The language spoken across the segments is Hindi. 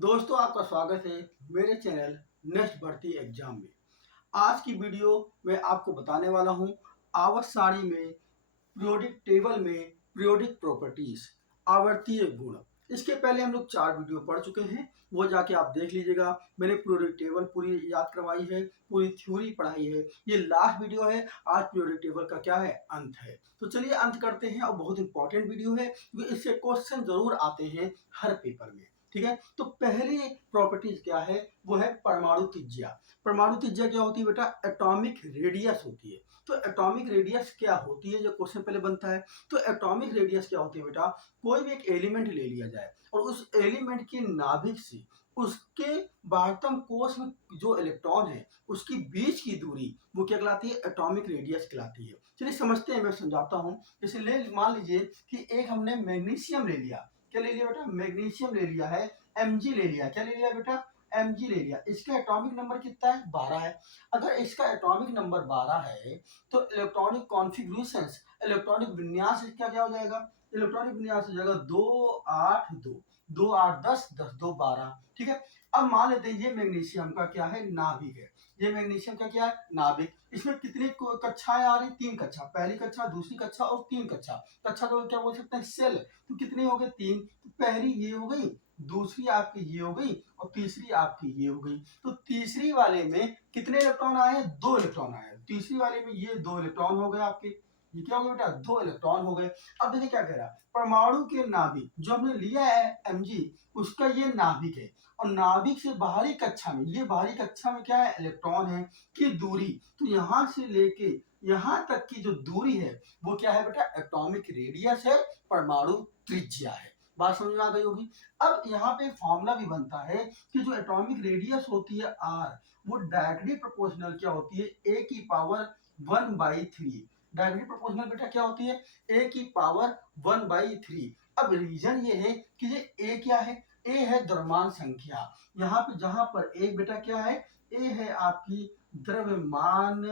दोस्तों, आपका स्वागत है मेरे चैनल नेक्स्ट भर्ती एग्जाम में। आज की वीडियो में आपको बताने वाला हूं आवर्त सारणी में पीरियोडिक टेबल में पीरियोडिक प्रॉपर्टीज आवर्तीय गुण। इसके पहले हम लोग 4 वीडियो पढ़ चुके हैं, वो जाके आप देख लीजिएगा। मैंने पीरियोडिक टेबल पूरी याद करवाई है, पूरी थ्योरी पढ़ाई है। ये लास्ट वीडियो है। आज पीरियोडिक टेबल का क्या है, अंत है। तो चलिए अंत करते हैं। और बहुत इंपॉर्टेंट वीडियो है क्योंकि इससे क्वेश्चन जरूर आते हैं हर पेपर में। ठीक है, तो पहली प्रॉपर्टीज क्या है, वो है परमाणु त्रिज्या। परमाणु त्रिज्या क्या होती है बेटा? एटॉमिक रेडियस होती है। तो एटॉमिक रेडियस क्या होती है, जो क्वेश्चन पहले बनता है। तो एटॉमिक रेडियस क्या होती है बेटा? कोई भी एक एलिमेंट ले लिया जाए और उस एलिमेंट के नाभिक से उसके बाह्यतम कोश में जो इलेक्ट्रॉन है उसकी बीच की दूरी वो क्या कहलाती है? एटॉमिक रेडियस कहलाती है। चलिए समझते हैं, मैं समझाता हूं। जैसे मान लीजिए कि एक हमने मैग्नीशियम ले लिया। क्या ले लिया बेटा? मैग्नीशियम ले लिया है। Mg ले लिया। क्या ले लिया बेटा? Mg ले लिया। इसका एटॉमिक नंबर कितना है? 12 है। अगर इसका एटॉमिक नंबर 12 है तो इलेक्ट्रॉनिक कॉन्फ़िगरेशन, इलेक्ट्रॉनिक विन्यास इसका क्या हो जाएगा? इलेक्ट्रॉनिक विन्यास हो जाएगा 2 8 2, 2 8 10 10 2 12। ठीक है। अब मान लेते हैं ये मैग्नीशियम का क्या है? नाभिक है। ये मैग्नीशियम का क्या है? नाभिक। इसमें कितनी कक्षाएं आ रही? 3 कक्षा। पहली कक्षा, दूसरी कक्षा और 3 कक्षा। कक्षा को क्या बोल सकते हैं? सेल। तो कितने हो गए? 3। तो पहली ये हो गई, दूसरी आपकी ये हो गई और तीसरी आपकी ये हो गई। तो तीसरी वाले में कितने इलेक्ट्रॉन आए? 2 इलेक्ट्रॉन आए। तीसरी वाले में ये 2 इलेक्ट्रॉन हो गए आपके। ये क्या हो गया बेटा? 2 इलेक्ट्रॉन हो गए। अब देखिए क्या कह रहा है, परमाणु के नाभिक जो हमने लिया है Mg, उसका ये नाभिक है। और नाभिक से बाहरी कक्षा में, ये बाहरी कक्षा में क्या है? इलेक्ट्रॉन है की दूरी। तो यहां से लेके यहां तक की जो दूरी है वो क्या है बेटा? एटॉमिक रेडियस है, परमाणु त्रिज्या है। बात समझ में आ गई होगी। अब यहाँ पे फॉर्मूला भी बनता है कि जो एटॉमिक रेडियस होती है आर, वो डायरेक्टली प्रोपोर्शनल क्या होती है? ए की पावर 1/3। डायरेक्टली प्रोपोर्शनल बेटा क्या होती है? ए की पावर 1/3। अब रीजन ये है कि ये ए क्या है? ए है द्रव्यमान संख्या। यहाँ पे जहां पर ए बेटा क्या है? ए है आपकी द्रव्यमान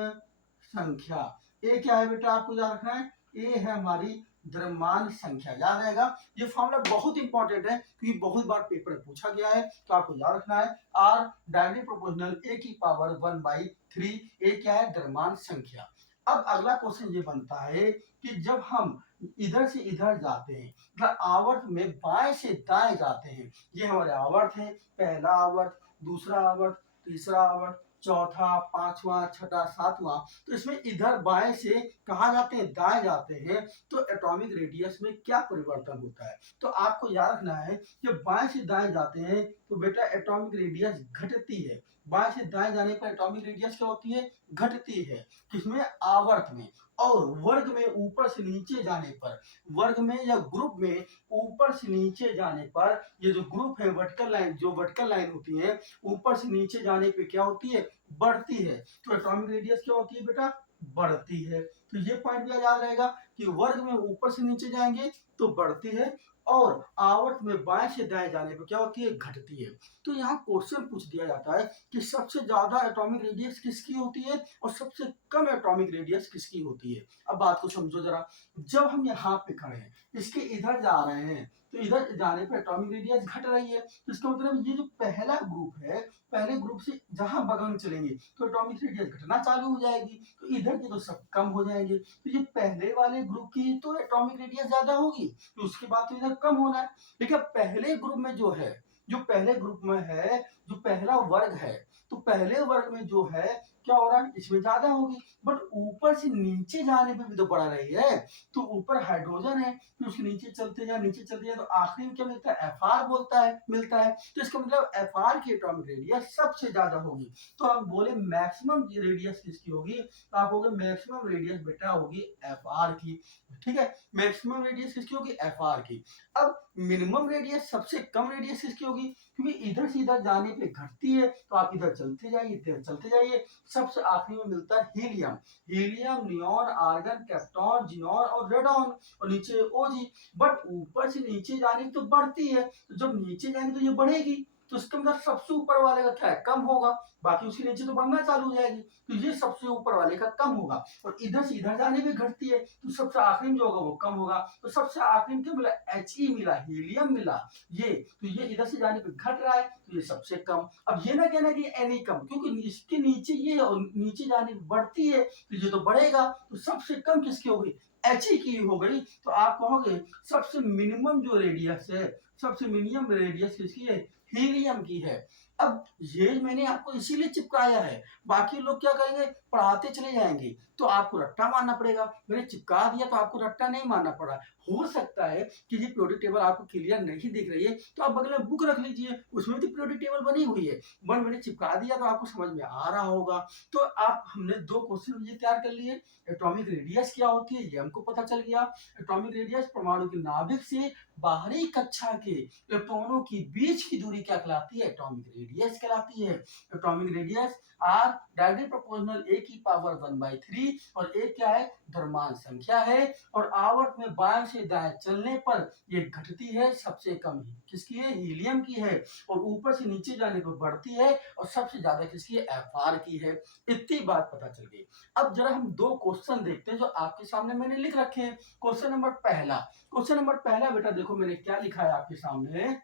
संख्या। ए क्या है बेटा? आपको याद रखना है, ए है हमारी द्रव्यमान संख्या। याद रहेगा। ये फॉर्मूला बहुत इंपॉर्टेंट है क्योंकि बहुत बार पेपर में पूछा गया है, तो आपको याद रखना है। आर डायरेक्टली प्रोपोर्शनल ए की पावर 1/3। ए क्या है? द्रव्यमान संख्या। अब अगला क्वेश्चन ये बनता है कि जब हम इधर से इधर जाते हैं, मतलब आवर्त में बाएं से दाएं जाते हैं, ये हमारे आवर्त है। पहला आवर्त, दूसरा आवर्त, तीसरा आवर्त, चौथा, पांचवा, छठा, सातवां। तो इसमें इधर बाएं से कहा जाते हैं? दाएं जाते हैं। तो एटॉमिक रेडियस में क्या परिवर्तन होता है? तो आपको याद रखना है कि बाएं से दाएं जाते हैं तो बेटा एटॉमिक रेडियस घटती है। बाएं से दाएं जाने पर एटॉमिक रेडियस क्या होती है? घटती है। किसमें? आवर्त में। और वर्ग में ऊपर से नीचे जाने पर, वर्ग में या ग्रुप में ऊपर से नीचे जाने पर, ये जो ग्रुप है वर्टिकल लाइन, जो वर्टिकल लाइन होती है ऊपर से नीचे जाने पे क्या होती है? बढ़ती है। तो एटॉमिक रेडियस क्या होती है बेटा? बढ़ती है। तो ये पॉइंट भी याद रहेगा कि वर्ग में ऊपर से नीचे जाएंगे तो बढ़ती है, और आवर्त में बाएं से दाएं जाने पर क्या होती है? घटती है। तो यहाँ क्वेश्चन पूछ दिया जाता है कि सबसे ज्यादा एटॉमिक रेडियस किसकी होती है और सबसे कम एटॉमिक रेडियस किसकी होती है। अब बात को समझो जरा। जब हम यहाँ पे खड़े हैं, इसके इधर जा रहे हैं, तो इधर जाने पर एटॉमिक रेडियस घट रही है। तो इसका मतलब ये जो पहला ग्रुप है, पहले ग्रुप से जहां बगल में चलेंगे तो एटॉमिक रेडियस घटना चालू हो जाएगी। तो इधर के तो सब कम हो जाएंगे। तो ये पहले वाले ग्रुप की तो एटॉमिक रेडियस ज्यादा होगी, तो उसके बाद तो इधर कम होना है। लेकिन पहले ग्रुप में जो है, जो पहले ग्रुप में है, जो पहला वर्ग है, तो पहले वर्ग में जो है क्या हो रहा है? इसमें ज्यादा होगी। बट ऊपर से नीचे जाने पे भी तो बढ़ रही है। तो ऊपर हाइड्रोजन है, तो उसके नीचे चलते जाए, नीचे चलते जाए, तो आखिरी में क्या मिलता है? एफ बोलता है, मिलता है। तो इसका मतलब एफ की एटॉमिक रेडियस सबसे ज्यादा होगी। तो हम बोले मैक्सिमम रेडियस किसकी होगी? तो आप होगे मैक्सिमम रेडियस बेटा होगी एफ की। ठीक है, मैक्सिमम रेडियस किसकी होगी? एफ की। अब मिनिमम रेडियस, सबसे कम रेडियस किसकी होगी? क्योंकि इधर से इधर जाने पे घटती है, तो आप इधर चलते जाइए, इधर चलते जाइए। सबसे आखिरी में मिलता है helium. Helium, neon, argon, krypton, xenon और रेडॉन, और नीचे ओजी। बट ऊपर से नीचे जाने तो बढ़ती है, तो जब नीचे जाएंगे तो ये बढ़ेगी। तो इसका मतलब सबसे ऊपर वाले का क्या है, कम होगा, बाकी उसके नीचे तो बढ़ना चालू हो जाएगी, तो ये सबसे ऊपर वाले का कम होगा। और इधर से इधर जाने में घटती है, तो सबसे आखिरी में जो होगा वो कम होगा। तो सबसे आखिरी में क्या मिला, He मिला, हीलियम मिला। ये तो ये इधर से जाने पे घट रहा है, तो ये सबसे कम। अब ये ना कहना कि Na कम, क्योंकि इसके नीचे ये और नीचे जाने पे बढ़ती है, तो ये तो बढ़ेगा। तो सबसे कम किसकी हो गई, He की हो गई। तो आप कहोगे सबसे मिनिमम जो रेडियस है, सबसे मिनिमम रेडियस किसकी है, हीलियम की है। अब ये मैंने आपको इसीलिए चिपकाया है, बाकी लोग क्या कहेंगे, पढ़ाते चले जाएंगे तो आपको रट्टा मारना पड़ेगा। मैंने चिपका दिया तो आपको रट्टा नहीं मारना पड़ा। हो सकता है कि ये पीरियोडिक टेबल आपको क्लियर नहीं दिख रही है, तो आप बगल में बुक रख लीजिए, उसमें तो पीरियोडिक टेबल बनी हुई है, बट मैंने चिपका दिया तो आपको समझ में आ रहा होगा। तो आप हमने 2 क्वेश्चन ये तैयार कर लिए। एटॉमिक रेडियस क्या होती है ये हमको पता चल गया। एटॉमिक रेडियस परमाणु के नाभिक से बाहरी कक्षा के इलेक्ट्रॉनों की बीच की दूरी क्या कहलाती है, एटॉमिक रेडियस कहलाती है। Atomic radius are directly proportional a की पावर 1/3, और ए क्या है, द्रव्यमान संख्या है, और आवर्त में बाएं से दाएं चलने पर ये घटती है, सबसे कम किसकी है, हीलियम की है, और ऊपर से नीचे जाने पर बढ़ती है, और सबसे ज्यादा किसकी है, Fr की है। इतनी बात पता चल गई। अब जरा हम 2 क्वेश्चन देखते हैं जो आपके सामने मैंने लिख रखे हैं। क्वेश्चन नंबर पहला बेटा देखो मैंने क्या लिखा है आपके सामने,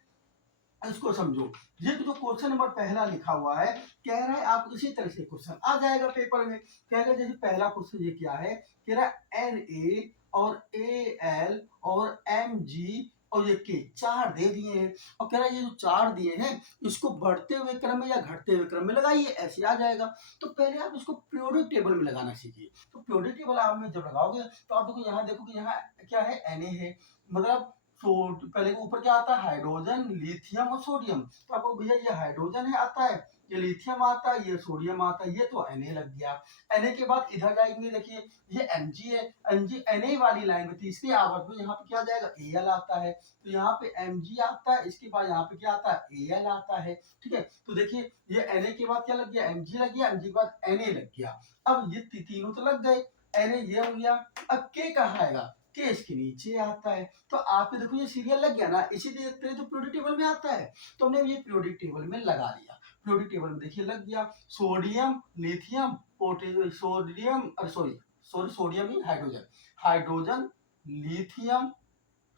इसको समझो। ये जो क्वेश्चन नंबर पहला लिखा हुआ है, कह रहा है आप इसी तरह से क्वेश्चन आ जाएगा पेपर में। कह रहा जैसे पहला क्वेश्चन ये क्या है, कह रहा Na और Al और Mg और ये के 4 दे दिए हैं, और कह रहा है ये जो 4 दिए हैं इसको बढ़ते हुए क्रम में या घटते हुए क्रम में लगाइए, ऐसे आ जाएगा। तो पहले आप इसको पीरियोडिक टेबल में लगाना सीखिए। तो पीरियोडिक टेबल आप में जब लगाओगे तो आप देखो कि यहाँ क्या है, Na है, मतलब पहले ऊपर क्या आता है, हाइड्रोजन, लिथियम और सोडियम। तो आपको भैया ये हाइड्रोजन है आता है, ये लिथियम आता है, ये सोडियम आता है, ये तो Na लग गया। Na के बाद इधर जाएंगे, देखिए ये Mg है, Mg Na वाली लाइन में तीसरी आवर्त में यहाँ पे क्या जाएगा, Al आता है, तो यहाँ पे Mg आता है, इसके बाद यहाँ पे क्या आता है, Al आता है। ठीक है, तो देखिए ये Na के बाद क्या लग गया, Mg लग गया, Mg के बाद Na लग गया। अब ये तीनों तो लग गए, Na ये हो गया। अब K कहाँ आएगा, के इसके नीचे आता है। तो आपके देखो ये सीरियल लग गया ना, इसी तरह तो पीरियोडिक टेबल में आता है, तो हमने ये पीरियोडिक टेबल में लगा लिया। पीरियोडिक टेबल में देखिए लग गया, सोडियम, लिथियम, सोडियम ही हाइड्रोजन, लिथियम,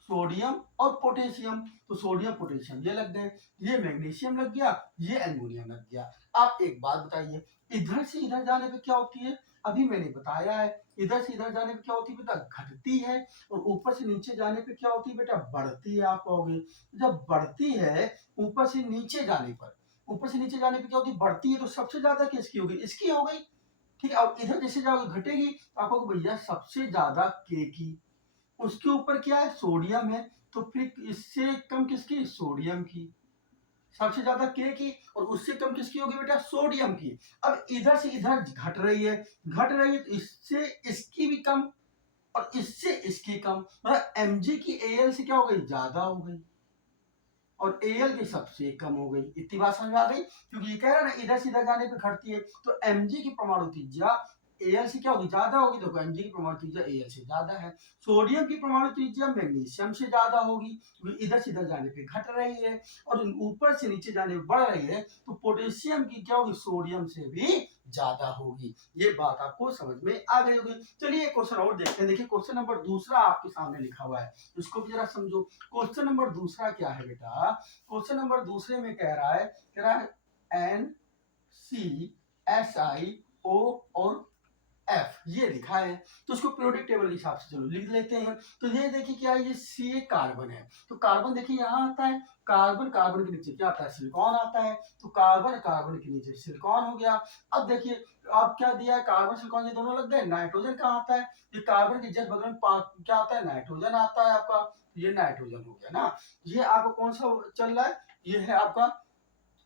सोडियम और पोटेशियम। तो सोडियम पोटेशियम ये लग गए, ये मैग्नीशियम लग गया, ये एल्युमिनियम लग गया। आप एक बात बताइए, इधर से इधर जाने पे क्या होती है, अभी मैंने बताया है, इधर से इधर जाने पे क्या होती है बेटा, घटती है, और ऊपर से नीचे जाने पे क्या होती है बेटा, बढ़ती है। आप कहोगे जब बढ़ती है ऊपर से नीचे जाने पर, ऊपर से नीचे जाने पे क्या होती है, बढ़ती है, तो सबसे ज्यादा किसकी होगी, इसकी हो गई। ठीक है, अब इधर जैसे जाओगे घटेगी, तो आप कहोगे भैया सबसे ज्यादा के की, उसके ऊपर क्या है, सोडियम है, तो फिर इससे कम किसकी, सोडियम की, सबसे ज्यादा के की, और उससे कम किसकी होगी बेटा, सोडियम की। अब इधर से इधर घट रही है, तो इससे इसकी भी कम, और इससे इसकी कम, मतलब Mg की Al से क्या हो गई, ज्यादा हो गई, और Al की सबसे कम हो गई। इतनी बात समझ में आ गई, क्योंकि ये कह रहा है ना इधर से इधर जाने पे घटती है, तो Mg की परमाणु त्रिज्या Al से क्या होगी, ज्यादा होगी। देखो Mg की परमाणु त्रिज्या Al से ज्यादा है, सोडियम की परमाणु त्रिज्या मैग्नीशियम से ज्यादा होगी, क्योंकि इधर से इधर जाने पे घट रही है, और ऊपर से नीचे जाने पे बढ़ रही है, तो पोटेशियम की क्या होगी, सोडियम से भी ज्यादा होगी। ये बात आपको समझ में आ गई होगी। चलिए एक क्वेश्चन और देखते हैं। देखिए क्वेश्चन नंबर दूसरा आपके सामने लिखा हुआ है, इसको भी जरा समझो। क्वेश्चन नंबर दूसरा क्या है बेटा, क्वेश्चन नंबर दूसरे में कह रहा है NCSiO और F ये लिखा है, तो उसको पीरियोडिक टेबल के हिसाब से चलो लिख लेते हैं। तो ये देखिए क्या है, ये C कार्बन है, तो कार्बन देखिए यहाँ आता है, कार्बन के नीचे क्या आता है, सिलिकॉन आता है, तो कार्बन के नीचे सिलिकॉन हो गया। अब देखिए अब क्या दिया है, कार्बन सिलिकॉन ये दोनों लग गए, नाइट्रोजन कहाँ आता है, ये कार्बन के जस्ट बगल में क्या आता है, नाइट्रोजन आता है आपका, ये नाइट्रोजन हो गया ना। ये आपका कौन सा चल रहा है, ये है आपका,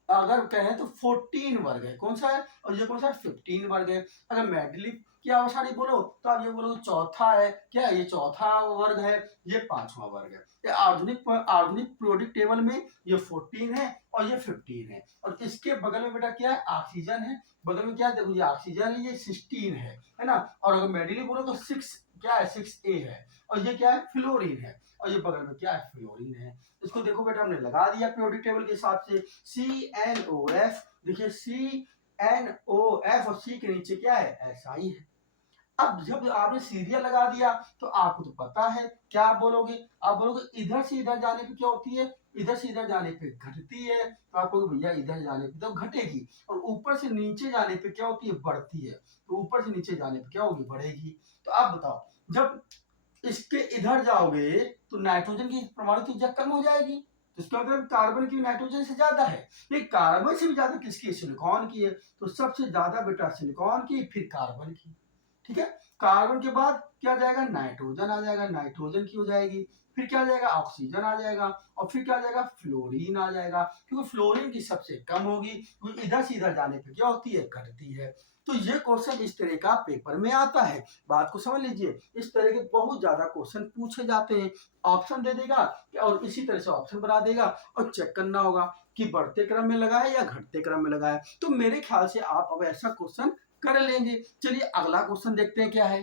अगर कहें तो 14 वर्ग है, कौन सा है, और ये कौन सा 15 वर्ग है। अगर मेडली की आवर्त बोलो तो आप ये बोलो चौथा है, क्या ये चौथा वर्ग है, ये पांचवा वर्ग है। ये आधुनिक पीरियोडिक टेबल में ये 14 है और ये 15 है, और इसके बगल में बेटा क्या है, ऑक्सीजन है, बगल में क्या है, देखो ये ऑक्सीजन है, ये 16 है ना। और अगर मेडली बोलो तो 6 क्या है 6A है, और ये क्या है फ्लोरीन है, और ये बगल में क्या है फ्लोरीन है। इसको देखो बेटा हमने लगा दिया पीरियोडिक टेबल के हिसाब से CnOF, देखिए CnOF और C के नीचे क्या है SI है। अब जब आपने सीरियल लगा दिया तो आपको तो पता है क्या आप बोलोगे, आप बोलोगे इधर से इधर जाने पे क्या होती है, इधर से इधर जाने पे घटती है, तो आप कहोगे भैया इधर जाने पे तो घटेगी, और ऊपर से नीचे जाने पे क्या होती है बढ़ती है, तो ऊपर से नीचे जाने पे क्या होगी बढ़ेगी। तो आप बताओ जब इसके इधर जाओगे तो नाइट्रोजन की परमाणु की ऊर्जा कम हो जाएगी, तो इसका मतलब कार्बन की नाइट्रोजन से ज्यादा है, ये कार्बन से भी ज्यादा किसकी है सिलिकॉन की है, तो सबसे ज्यादा बेटा सिलिकॉन की फिर कार्बन की, ठीक है। कार्बन के बाद क्या जाएगा नाइट्रोजन आ जाएगा, नाइट्रोजन की हो जाएगी, फिर क्या आ जाएगा ऑक्सीजन आ जाएगा, और फिर क्या आ जाएगा फ्लोरीन आ जाएगा, क्योंकि फ्लोरीन की सबसे कम होगी, क्योंकि इधर से इधर जाने पे क्या होती है घटती है। तो ये क्वेश्चन इस तरह का पेपर में आता है, बात को समझ लीजिए, इस तरह के बहुत ज्यादा क्वेश्चन पूछे जाते हैं, ऑप्शन दे देगा और इसी तरह से ऑप्शन बना देगा, और चेक करना होगा कि बढ़ते क्रम में लगा है या घटते क्रम में लगा है। तो मेरे ख्याल से आप अब ऐसा क्वेश्चन कर लेंगे। चलिए अगला क्वेश्चन देखते हैं क्या है।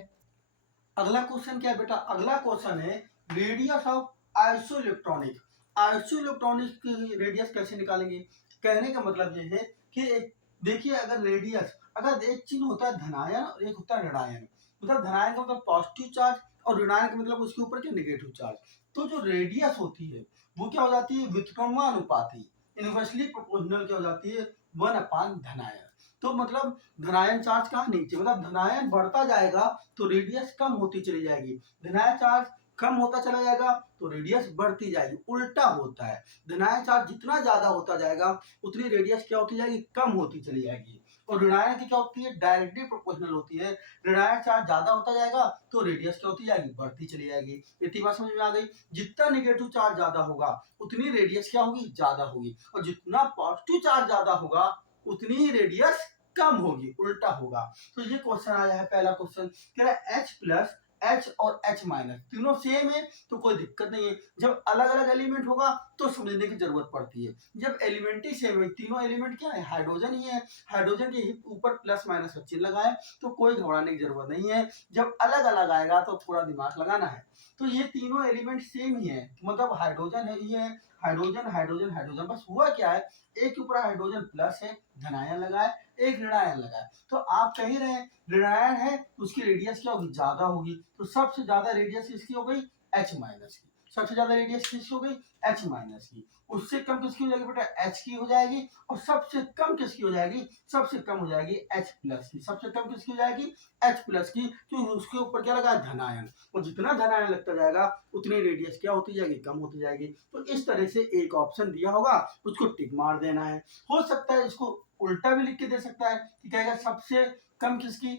अगला क्वेश्चन क्या है बेटा, अगला क्वेश्चन है रेडियस ऑफ आइसोइलेक्ट्रॉनिक। आइसोइलेक्ट्रॉनिक की रेडियस कैसे निकालेंगे, कहने का मतलब ये है कि देखिए अगर रेडियस, अगर एक चिन्ह होता है धनायन और एक होता है ऋणायन, मतलब धनायन का मतलब पॉजिटिव चार्ज और ऋणायन का मतलब उसके ऊपर के नेगेटिव चार्ज, तो जो रेडियस होती है वो क्या हो जाती है व्युत्क्रमानुपाती, इनवर्सली प्रोपोर्शनल क्या हो जाती है 1 धनायन। तो मतलब धनायन चार्ज कहाँ नीचे, मतलब धनायन बढ़ता जाएगा तो रेडियस कम होती चली जाएगी, धनायन चार्ज कम होता चला जाएगा तो रेडियस बढ़ती जाएगी, उल्टा होता है, धनायन चार्ज जितना ज्यादा होता जाएगा उतनी रेडियस क्या होती जाएगी कम होती चली जाएगी। और ऋणायन की क्या होती है डायरेक्टली प्रोपोर्शनल होती है, ऋणायन चार्ज ज्यादा होता जाएगा तो रेडियस क्या होती जाएगी बढ़ती चली जाएगी। इतनी बात समझ में आ गई, जितना नेगेटिव चार्ज ज्यादा होगा उतनी रेडियस क्या होगी ज्यादा होगी, और जितना पॉजिटिव चार्ज ज्यादा होगा उतनी ही रेडियस कम होगी, उल्टा होगा। तो ये क्वेश्चन आया है पहला क्वेश्चन, कह रहा है H प्लस H और H माइनस तीनों सेम है तो कोई दिक्कत नहीं है, जब अलग अलग एलिमेंट होगा तो समझने की जरूरत पड़ती है, जब एलिमेंट ही सेम है, तीनों एलिमेंट क्या है हाइड्रोजन ही है, हाइड्रोजन के ऊपर प्लस माइनस का चिन्ह लगाए तो कोई घबराने की जरूरत नहीं है, जब अलग अलग आएगा तो थोड़ा दिमाग लगाना है। तो ये तीनों एलिमेंट सेम ही है, मतलब हाइड्रोजन है, ये हाइड्रोजन हाइड्रोजन हाइड्रोजन, बस हुआ क्या है एक के ऊपर हाइड्रोजन प्लस है धनायन लगा है, एक ऋणायन लगा है, तो आप कह रहे हैं ऋणायन है तो उसकी रेडियस क्या होगी ज्यादा होगी, तो सबसे ज्यादा रेडियस किसकी हो गई H माइनस की, सबसे ज्यादा रेडियस किसकी हो गई H माइनस की, उससे कम किसकी हो जाएगी बेटा H की हो जाएगी, और सबसे कम किसकी हो जाएगी, सबसे कम हो जाएगी H प्लस की, सबसे कम किसकी हो जाएगी H प्लस की, क्योंकि उसके ऊपर क्या लगा धनायन, और जितना धनायन लगता जाएगा उतनी रेडियस क्या होती जाएगी कम होती जाएगी। तो इस तरह से एक ऑप्शन दिया होगा उसको टिक मार देना है, हो सकता है इसको उल्टा भी लिख के दे सकता है कि कहेगा सबसे कम किसकी,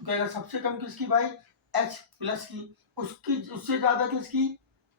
तो कहेगा सबसे कम किसकी भाई H प्लस की, उसकी उससे ज्यादा किसकी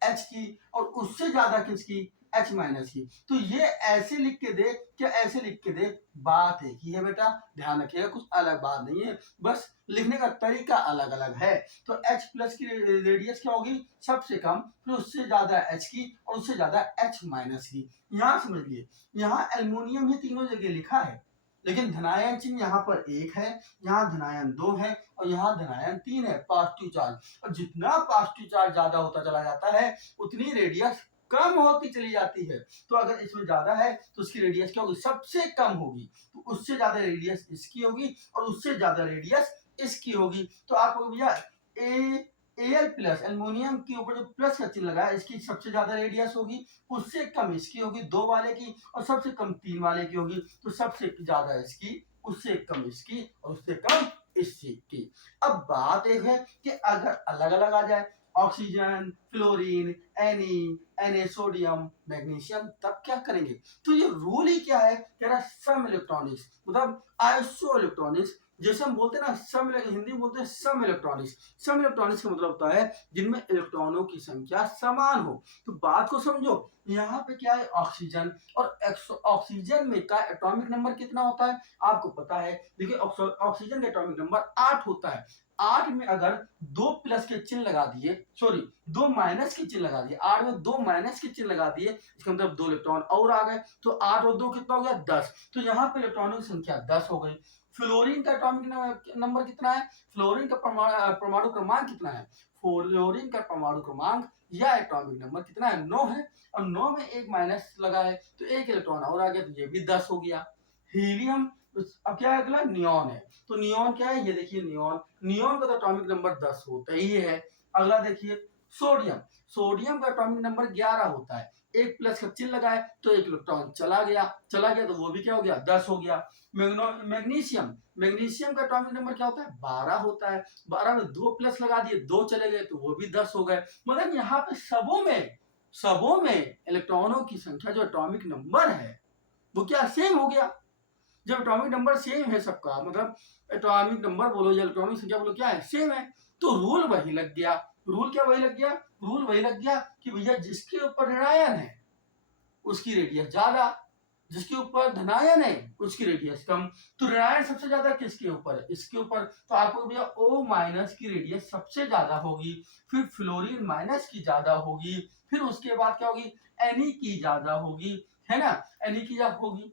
H की, और उससे ज्यादा किसकी H माइनस की। तो ये ऐसे लिख के दे क्या ऐसे लिख के दे, बात एक ही है बेटा, ध्यान रखिएगा कुछ अलग बात नहीं है, बस लिखने का तरीका अलग अलग है। तो H प्लस की रेडियस क्या होगी सबसे कम, फिर उससे ज्यादा H की और उससे ज्यादा H माइनस की। यहाँ समझिए यहाँ एल्युमिनियम ही तीनों जगह लिखा है, लेकिन धनायन चिन्ह यहाँ पर एक है, यहाँ धनायन 2 है और यहाँ धनायन 3 है पॉजिटिव चार्ज, और जितना पॉजिटिव चार्ज ज्यादा होता चला जाता है उतनी रेडियस कम होती चली जाती है। तो अगर इसमें ज्यादा है तो उसकी रेडियस क्या होगी सबसे कम होगी, तो उससे ज्यादा रेडियस इसकी होगी और उससे ज्यादा रेडियस इसकी होगी। तो आप भैया Al प्लस एल्युमिनियम के ऊपर जो प्लस का चिन्ह लगा है इसकी सबसे ज्यादा रेडियस होगी, उससे कम इसकी होगी 2 वाले की, और सबसे कम 3 वाले की होगी, तो सबसे ज्यादा इसकी उससे कम इसकी और उससे कम इसकी की। अब बात एक है कि अगर अलग अलग आ जाए oxygen fluorine Na sodium magnesium तब क्या करेंगे। तो ये रूल ही क्या है कह रहा सम इलेक्ट्रॉनिक्स मतलब आइसो इलेक्ट्रॉनिक्स, जैसे हम बोलते हैं ना सम, हिंदी में बोलते हैं सम इलेक्ट्रॉनिक्स, सम इलेक्ट्रॉनिक्स का मतलब होता है जिनमें इलेक्ट्रॉनों की संख्या समान हो। तो बात को समझो यहाँ पे क्या है ऑक्सीजन, और ऑक्सीजन में का एटॉमिक नंबर कितना होता है आपको पता है, देखिए ऑक्सीजन का एटॉमिक नंबर 8 होता है, 8 में अगर 2 प्लस के चिन्ह लगा दिए, सॉरी 2 माइनस के चिन्ह लगा दिए, 8 में 2 माइनस के चिन्ह लगा दिए इसका मतलब 2 इलेक्ट्रॉन और आ गए, तो 8 और 2 कितना हो गया 10, तो यहाँ पे इलेक्ट्रॉनों की संख्या 10 हो गई। फ्लोरीन का एटॉमिक नंबर कितना है, फ्लोरीन का परमाणु क्रमांक कितना है, फ्लोरीन का परमाणु क्रमांक या एटॉमिक नंबर कितना है, 9 है। और 9 में एक माइनस लगा है तो एक इलेक्ट्रॉन और आ गया, तो ये भी 10 हो गया। हीलियम, अब क्या है अगला, नियॉन है। तो नियॉन क्या है, ये देखिए नियॉन, नियॉन का तो एटॉमिक नंबर 10 होता ही है। अगला देखिए सोडियम, सोडियम का एटॉमिक नंबर 11 होता है। एक प्लस का चिन्ह लगाए तो एक इलेक्ट्रॉन चला गया तो वो भी क्या हो गया, 10 हो गया। मैग्नीशियम, मैग्नीशियम का एटॉमिक नंबर क्या होता है, 12 होता है। 12 में 2 प्लस लगा दिए, 2 चले गए तो वो भी 10 हो गए। मतलब यहाँ पे सबों में इलेक्ट्रॉनों की संख्या जो एटॉमिक नंबर है वो क्या सेम हो गया। जब एटॉमिक नंबर सेम है सबका, मतलब एटॉमिक नंबर बोलो या इलेक्ट्रॉनिक संख्या बोलो क्या है, सेम है, तो रूल वही लग गया। रूल क्या वही लग गया, रूल वही लग गया कि भैया जिसके ऊपर ऋणायन है उसकी रेडियस ज्यादा, जिसके ऊपर धनायन है उसकी रेडियस कम। तो ऋणायन सबसे ज्यादा किसके ऊपर है, इसके ऊपर, तो आपको भैया O माइनस की रेडियस सबसे ज्यादा होगी, फिर फ्लोरीन माइनस की ज्यादा होगी, फिर उसके बाद क्या होगी, Na की ज्यादा होगी, है ना, Na की ज्यादा होगी।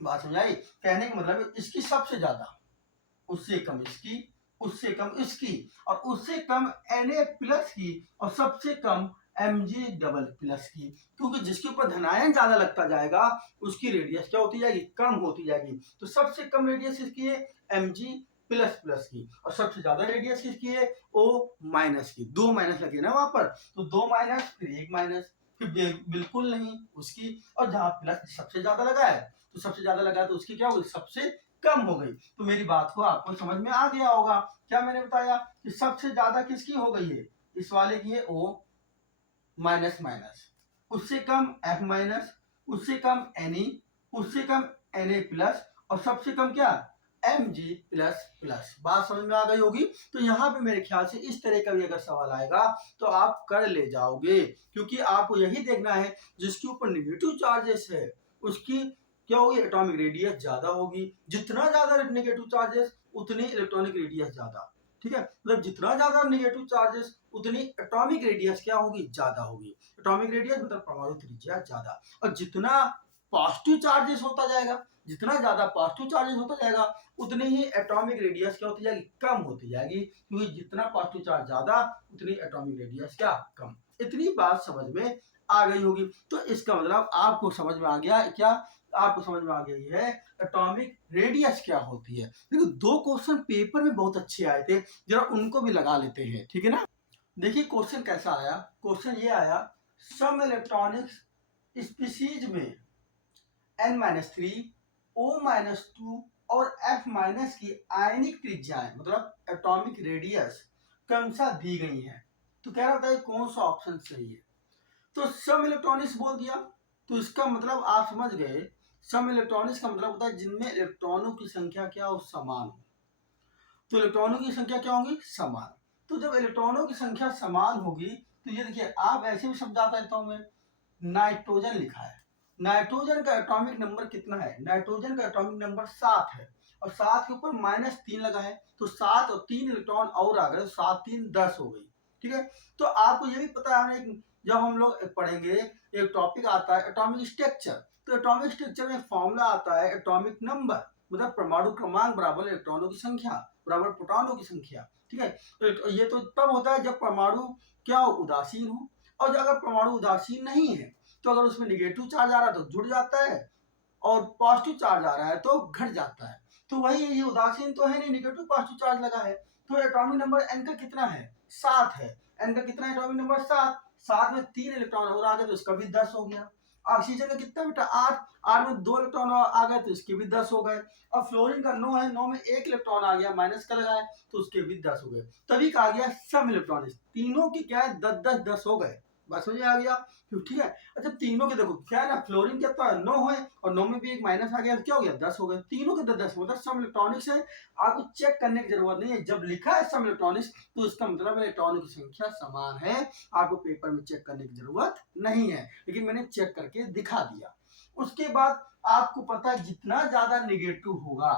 बात समझ आई, कहने का मतलब इसकी सबसे ज्यादा, उससे कम इसकी, उससे कम इसकी, और उससे कम Na प्लस की, और सबसे कम Mg डबल प्लस की। क्योंकि जिसके ऊपर धनायन ज्यादा लगता जाएगा उसकी रेडियस क्या होती जाएगी, कम होती जाएगी। तो सबसे कम रेडियस किसकी है, Mg प्लस प्लस की, और सबसे ज्यादा रेडियस किसकी है, O माइनस की। 2 माइनस लगे ना वहां पर, तो 2 माइनस फिर 1 माइनस, फिर बिल्कुल नहीं उसकी, और जहां प्लस सबसे ज्यादा लगा है तो सबसे ज्यादा लगा तो उसकी क्या होगी, सबसे कम हो गई। तो मेरी बात को आपको समझ में आ गया होगा, क्या मैंने बताया कि सबसे ज्यादा किसकी हो गई है, इस वाले की है O माइनस माइनस, उससे कम F माइनस, उससे कम Ne, उससे कम Na प्लस, और सबसे कम क्या, Mg प्लस प्लस। बात समझ में आ गई होगी। तो यहाँ पे मेरे ख्याल से इस तरह का भी अगर सवाल आएगा तो आप कर ले जाओगे, क्योंकि आपको यही देखना है जिसके ऊपर निगेटिव चार्जेस है उसकी क्या होगी, एटॉमिक रेडियस ज्यादा होगी। जितना ज्यादा नेगेटिव चार्जेस उतनी इलेक्ट्रॉनिक रेडियस ज्यादा, ठीक है, मतलब जितना ज्यादा नेगेटिव चार्जेस उतनी एटॉमिक रेडियस क्या होगी, ज्यादा होगी। एटॉमिक रेडियस मतलब परमाणु त्रिज्या ज्यादा, और जितना पॉजिटिव चार्जेस होता जाएगा, जितना ज्यादा पॉजिटिव चार्जेस होता जाएगा उतनी ही एटॉमिक रेडियस क्या होती जाएगी, कम होती जाएगी, क्योंकि जितना पॉजिटिव चार्ज ज्यादा उतनी एटॉमिक रेडियस क्या, कम। इतनी बात समझ में आ गई होगी। तो इसका मतलब आपको समझ में आ गया क्या, आपको समझ में आ गई है एटॉमिक रेडियस क्या होती है। देखो 2 क्वेश्चन पेपर में बहुत अच्छे आए थे, जरा उनको भी लगा लेते हैं, ठीक है ना। देखिए क्वेश्चन कैसा आया, क्वेश्चन ये आया, सम इलेक्ट्रॉनिक्स स्पीशीज में N-3, O-2 और F- की आयनिक त्रिज्याएं मतलब एटॉमिक रेडियस क्रमशः दी गई हैं। तो कह रहा था कौन सा ऑप्शन सही है, तो सम इलेक्ट्रॉनिक्स बोल दिया, तो इसका मतलब आप समझ गए, सम इलेक्ट्रॉनिक्स का मतलब होता है जिनमें इलेक्ट्रॉनों की संख्या क्या हो, समान हो। तो इलेक्ट्रॉनों की संख्या क्या होगी, समान। तो जब इलेक्ट्रॉनों की संख्या समान होगी तो ये देखिए, आप ऐसे भी समझाता देता हूं मैं, नाइट्रोजन लिखा है, नाइट्रोजन का एटॉमिक नंबर कितना है, नाइट्रोजन का एटॉमिक नंबर 7 है, और 7 के ऊपर -3 लगा है, तो 7 और 3 इलेक्ट्रॉन और आ गए, 7 3 10 हो गई, ठीक है। तो आपको ये भी पता है, जब हम लोग पढ़ेंगे एक टॉपिक आता है एटॉमिक स्ट्रक्चर, तो एटॉमिक स्ट्रक्चर में फॉर्मूला आता है एटॉमिक नंबर, मतलब परमाणु क्रमांक बराबर इलेक्ट्रॉनों की संख्या बराबर प्रोटॉनों की संख्या, ठीक है। तो ये तो तब होता है जब परमाणु क्या हो, उदासीन हो, और अगर परमाणु उदासीन नहीं है तो अगर उसमें निगेटिव चार्ज आ रहा है तो जुड़ जाता है, और पॉजिटिव चार्ज आ रहा है तो घट जाता है। तो वही ये उदासीन तो है नहीं, निगेटिव पॉजिटिव चार्ज लगा है। तो एटॉमिक नंबर n का कितना है, 7 है, n का कितना है एटॉमिक नंबर 7, 7 में 3 इलेक्ट्रॉन और आ गए तो इसका भी 10 हो गया। ऑक्सीजन का कितना बेटा 8, 8 में 2 इलेक्ट्रॉन आ गए तो इसके भी 10 हो गए। और फ्लोरीन का 9 है, 9 में 1 इलेक्ट्रॉन आ गया, माइनस का लगाए तो उसके भी 10 हो गए। तभी कहा गया सम इलेक्ट्रॉनिक्स, तीनों की क्या है 10 10 10 हो गए। बात समझ आ गया, ठीक है। अच्छा तीनों के देखो क्या है ना, फ्लोरीन कितना है 9 है, और 9 में भी एक माइनस आ गया तो क्या हो गया 10 हो गए, तीनों के 10 10 मतलब सम इलेक्ट्रॉनिक्स है। आपको चेक करने की जरूरत नहीं है, जब लिखा है सम इलेक्ट्रॉनिक्स तो इसका मतलब इलेक्ट्रॉनों की संख्या समान है, आपको पेपर में चेक करने की जरूरत नहीं है, लेकिन मैंने चेक करके दिखा दिया। उसके बाद आपको पता है जितना ज्यादा निगेटिव होगा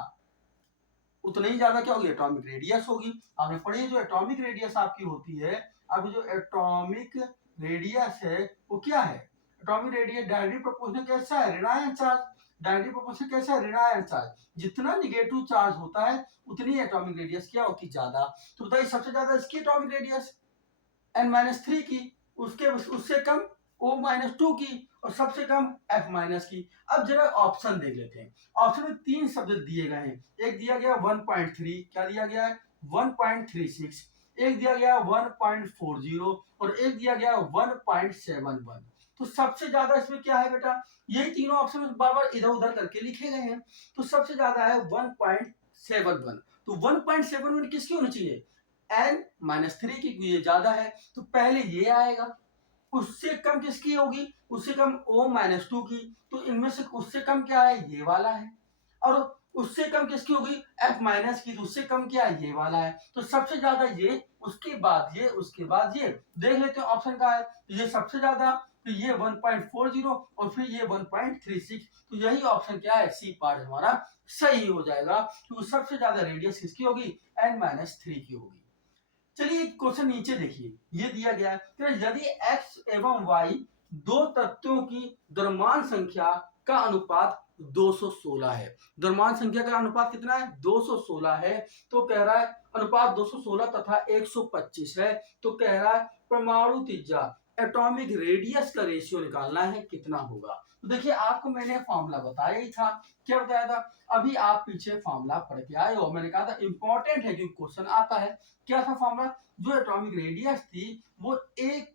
उतना ही ज्यादा क्या होगी, एटॉमिक रेडियस होगी। आपने पढ़ी जो एटॉमिक रेडियस आपकी होती है, अब जो एटॉमिक रेडियस है वो क्या है, एटॉमिक रेडियस डायरेक्टली प्रोपोर्शनल कैसा है, ऋणायन चार्ज, डायरेक्टली प्रोपोर्शनल कैसा है, ऋणायन चार्ज, जितना निगेटिव चार्ज होता है उतनी एटॉमिक रेडियस क्या होती ज्यादा। तो बताइए सबसे ज्यादा इसकी एटॉमिक रेडियस n-3 की, उससे कम O-2 की, और सबसे कम F- की। अब जरा ऑप्शन देख लेते हैं। ऑप्शन में 3 शब्द दिए गए हैं, एक दिया गया 1.3, क्या दिया गया है 1.36, एक दिया गया 1.40 और एक दिया गया 1.71। तो सबसे ज्यादा इसमें क्या है बेटा, यही तीनों ऑप्शन में बार बार इधर उधर करके लिखे गए हैं। तो सबसे ज्यादा है 1.71। तो 1.71 किसकी होनी चाहिए, n-3 की, ये ज्यादा है तो पहले ये आएगा। उससे कम किसकी होगी, उससे कम O-2 की, तो इनमें से उससे कम क्या है, ये वाला है। और उससे कम किसकी होगी, F- की, तो उससे कम क्या है, ये वाला है। तो सबसे ज्यादा ये, उसके बाद ये, उसके बाद ये। देख लेते हैं ऑप्शन का है, तो ये सबसे ज्यादा, तो ये 1.40 और फिर ये 1.36। तो यही ऑप्शन क्या है, सी पार्ट हमारा सही हो जाएगा, क्योंकि सबसे ज्यादा रेडियस किसकी होगी, n-3 की होगी। चलिए क्वेश्चन नीचे देखिए, ये दिया गया है कि यदि x एवं y दो तत्वों की द्रव्यमान संख्या का अनुपात 216 है, द्रव्यमान संख्या का अनुपात कितना है, 216 है, तो कह रहा है अनुपात 216 तथा 125 है, तो कह रहा है परमाणु त्रिज्या एटॉमिक रेडियस का रेशियो निकालना है, कितना होगा। तो देखिए आपको मैंने फॉर्मूला बताया ही था, क्या बताया था, अभी आप पीछे फॉर्मूला पढ़ के आए हो, मैंने कहा था इंपॉर्टेंट है क्योंकि क्वेश्चन आता है। क्या था फॉर्मूला, जो एटॉमिक रेडियस थी वो एक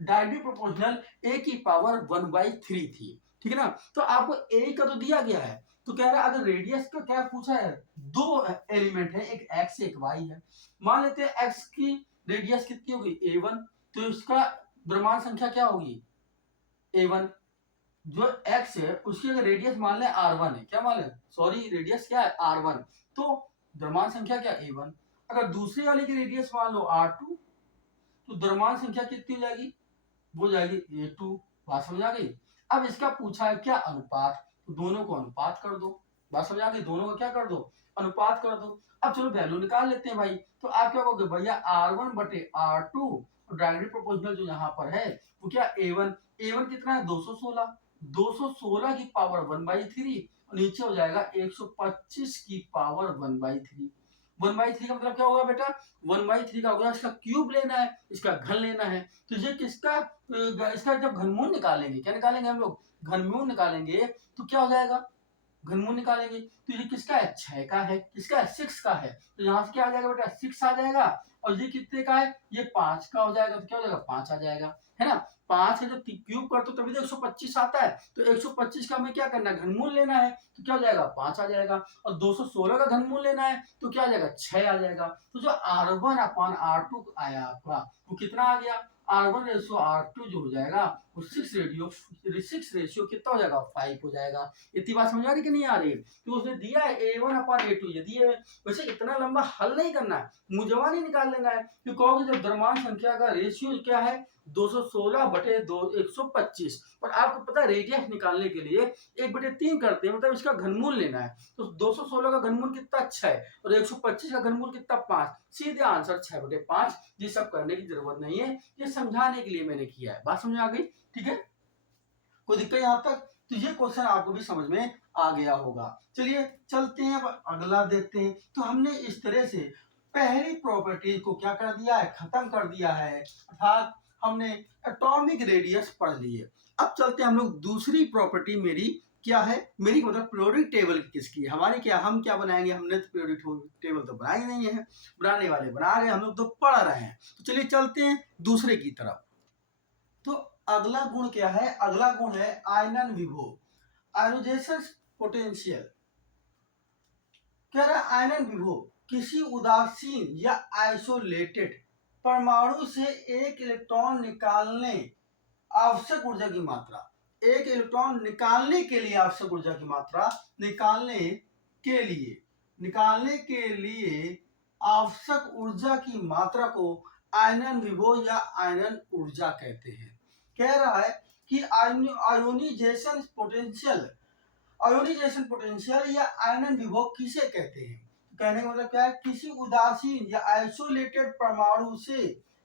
डायरेक्टली प्रोपोर्शनल ए की पावर 1/3 थी, ठीक है ना। तो आपको ए का तो दिया गया है, तो कह रहा है अगर रेडियस का क्या पूछा है, दो एलिमेंट है, एक एक्स एक वाई है। मान लेते हैं एक्स की रेडियस कितनी होगी a1, तो इसका द्रव्यमान संख्या क्या होगी a1। जो x है उसकी अगर रेडियस मान लें r1 है, क्या मान लें, सॉरी रेडियस क्या है r1, तो द्रव्यमान संख्या क्या a1। अगर दूसरी वाले की रेडियस मान लो r2, तो द्रव्यमान संख्या कितनी हो जाएगी, वो जाएगी a2। बात समझ आ गई। अब इसका पूछा है क्या अनुपात, तो दोनों को अनुपात कर दो। बात समझ आ गई, दोनों को क्या कर दो, अनुपात कर दो। अब चलो वैल्यू निकाल लेते हैं भाई। तो आप क्या कहोगे भैया r1 बटे r2, और डायरेक्टली प्रोपोर्शनल जो यहाँ पर है वो क्या a1, a1 कितना है 216, 216 की पावर 1/3, और नीचे हो जाएगा 125 की पावर 1/3। 1/3 का मतलब क्या होगा बेटा, 1/3 का होगा इसका क्यूब लेना है, इसका घन लेना है। तो ये किसका, इसका जब घनमूल निकालेंगे, क्या निकालेंगे हम लोग, घनमूल निकालेंगे, तो क्या हो जाएगा, घनमूल निकालेंगे तो ये किसका है, 6 का है, किसका है 6 का है, तो यहाँ से क्या आ जाएगा बेटा 6 आ जाएगा। और ये कितने का है, ये 5 का हो जाएगा, तो क्या हो जाएगा 5 आ जाएगा, है ना। 5 है जब क्यूब करते हो तभी तो 125 आता है, तो 125 का हमें क्या करना है, घनमूल लेना है, तो क्या हो जाएगा 5 आ जाएगा। और 216 का घनमूल लेना है तो क्या आ जाएगा 6 आ जाएगा। तो जो R1 अपान R2 आया आपका वो कितना आ गया, R1 रेशियो R2 जो हो जाएगा वो 6 रेशियो कितना हो जाएगा 5 हो जाएगा। इतनी बात समझ आ रही कि नहीं आ रही, तो उसने दिया है A1 अपान A2 ये दिए। वैसे इतना लंबा हल नहीं करना है, मुजवा नहीं निकाल लेना है, तो कहोगे जब द्रव्यमान संख्या का रेशियो क्या है 216 बटे 125, और आपको पता है रेडियस निकालने के लिए 1/3 करते हैं, मतलब इसका घनमूल लेना है। तो 216 का घनमूल कितना 6 और 125 का घनमूल कितना 5, सीधे आंसर 6/5। ये सब करने की जरूरत नहीं है, ये समझाने के लिए मैंने किया है। बात समझ आ गई, ठीक है, कोई दिक्कत यहाँ तक। तो ये क्वेश्चन आपको भी समझ में आ गया होगा। चलिए चलते हैं, अब अगला देखते हैं। तो हमने इस तरह से पहली प्रॉपर्टी को क्या कर दिया है, खत्म कर दिया है, अर्थात हमने एटॉमिक रेडियस पढ़ ली है। अब चलते हैं हम लोग दूसरी प्रॉपर्टी मेरी क्या है, मेरी मतलब पीरियोडिक टेबल किसकी है, हमारी क्या, हम क्या बनाएंगे, हमने तो पीरियोडिक टेबल तो बनाई नहीं है, बनाने वाले बना रहे, हम लोग तो पढ़ रहे हैं। तो चलिए चलते हैं दूसरे की तरफ। तो अगला गुण क्या है, अगला गुण है आयनन विभव, आयोनाइजेशन पोटेंशियल। कह रहा है आयनन विभव किसी उदासीन या आइसोलेटेड परमाणु से एक इलेक्ट्रॉन निकालने आवश्यक ऊर्जा की मात्रा, एक इलेक्ट्रॉन निकालने के लिए आवश्यक ऊर्जा की मात्रा, निकालने के लिए आवश्यक ऊर्जा की मात्रा को आयनन विभव या आयनन ऊर्जा कहते हैं। कह रहा है कि आयोनाइजेशन पोटेंशियल, आयोनाइजेशन पोटेंशियल या आयनन विभव किसे कहते हैं। कहने का मतलब क्या है, किसी उदासीन या आइसोलेटेड परमाणु से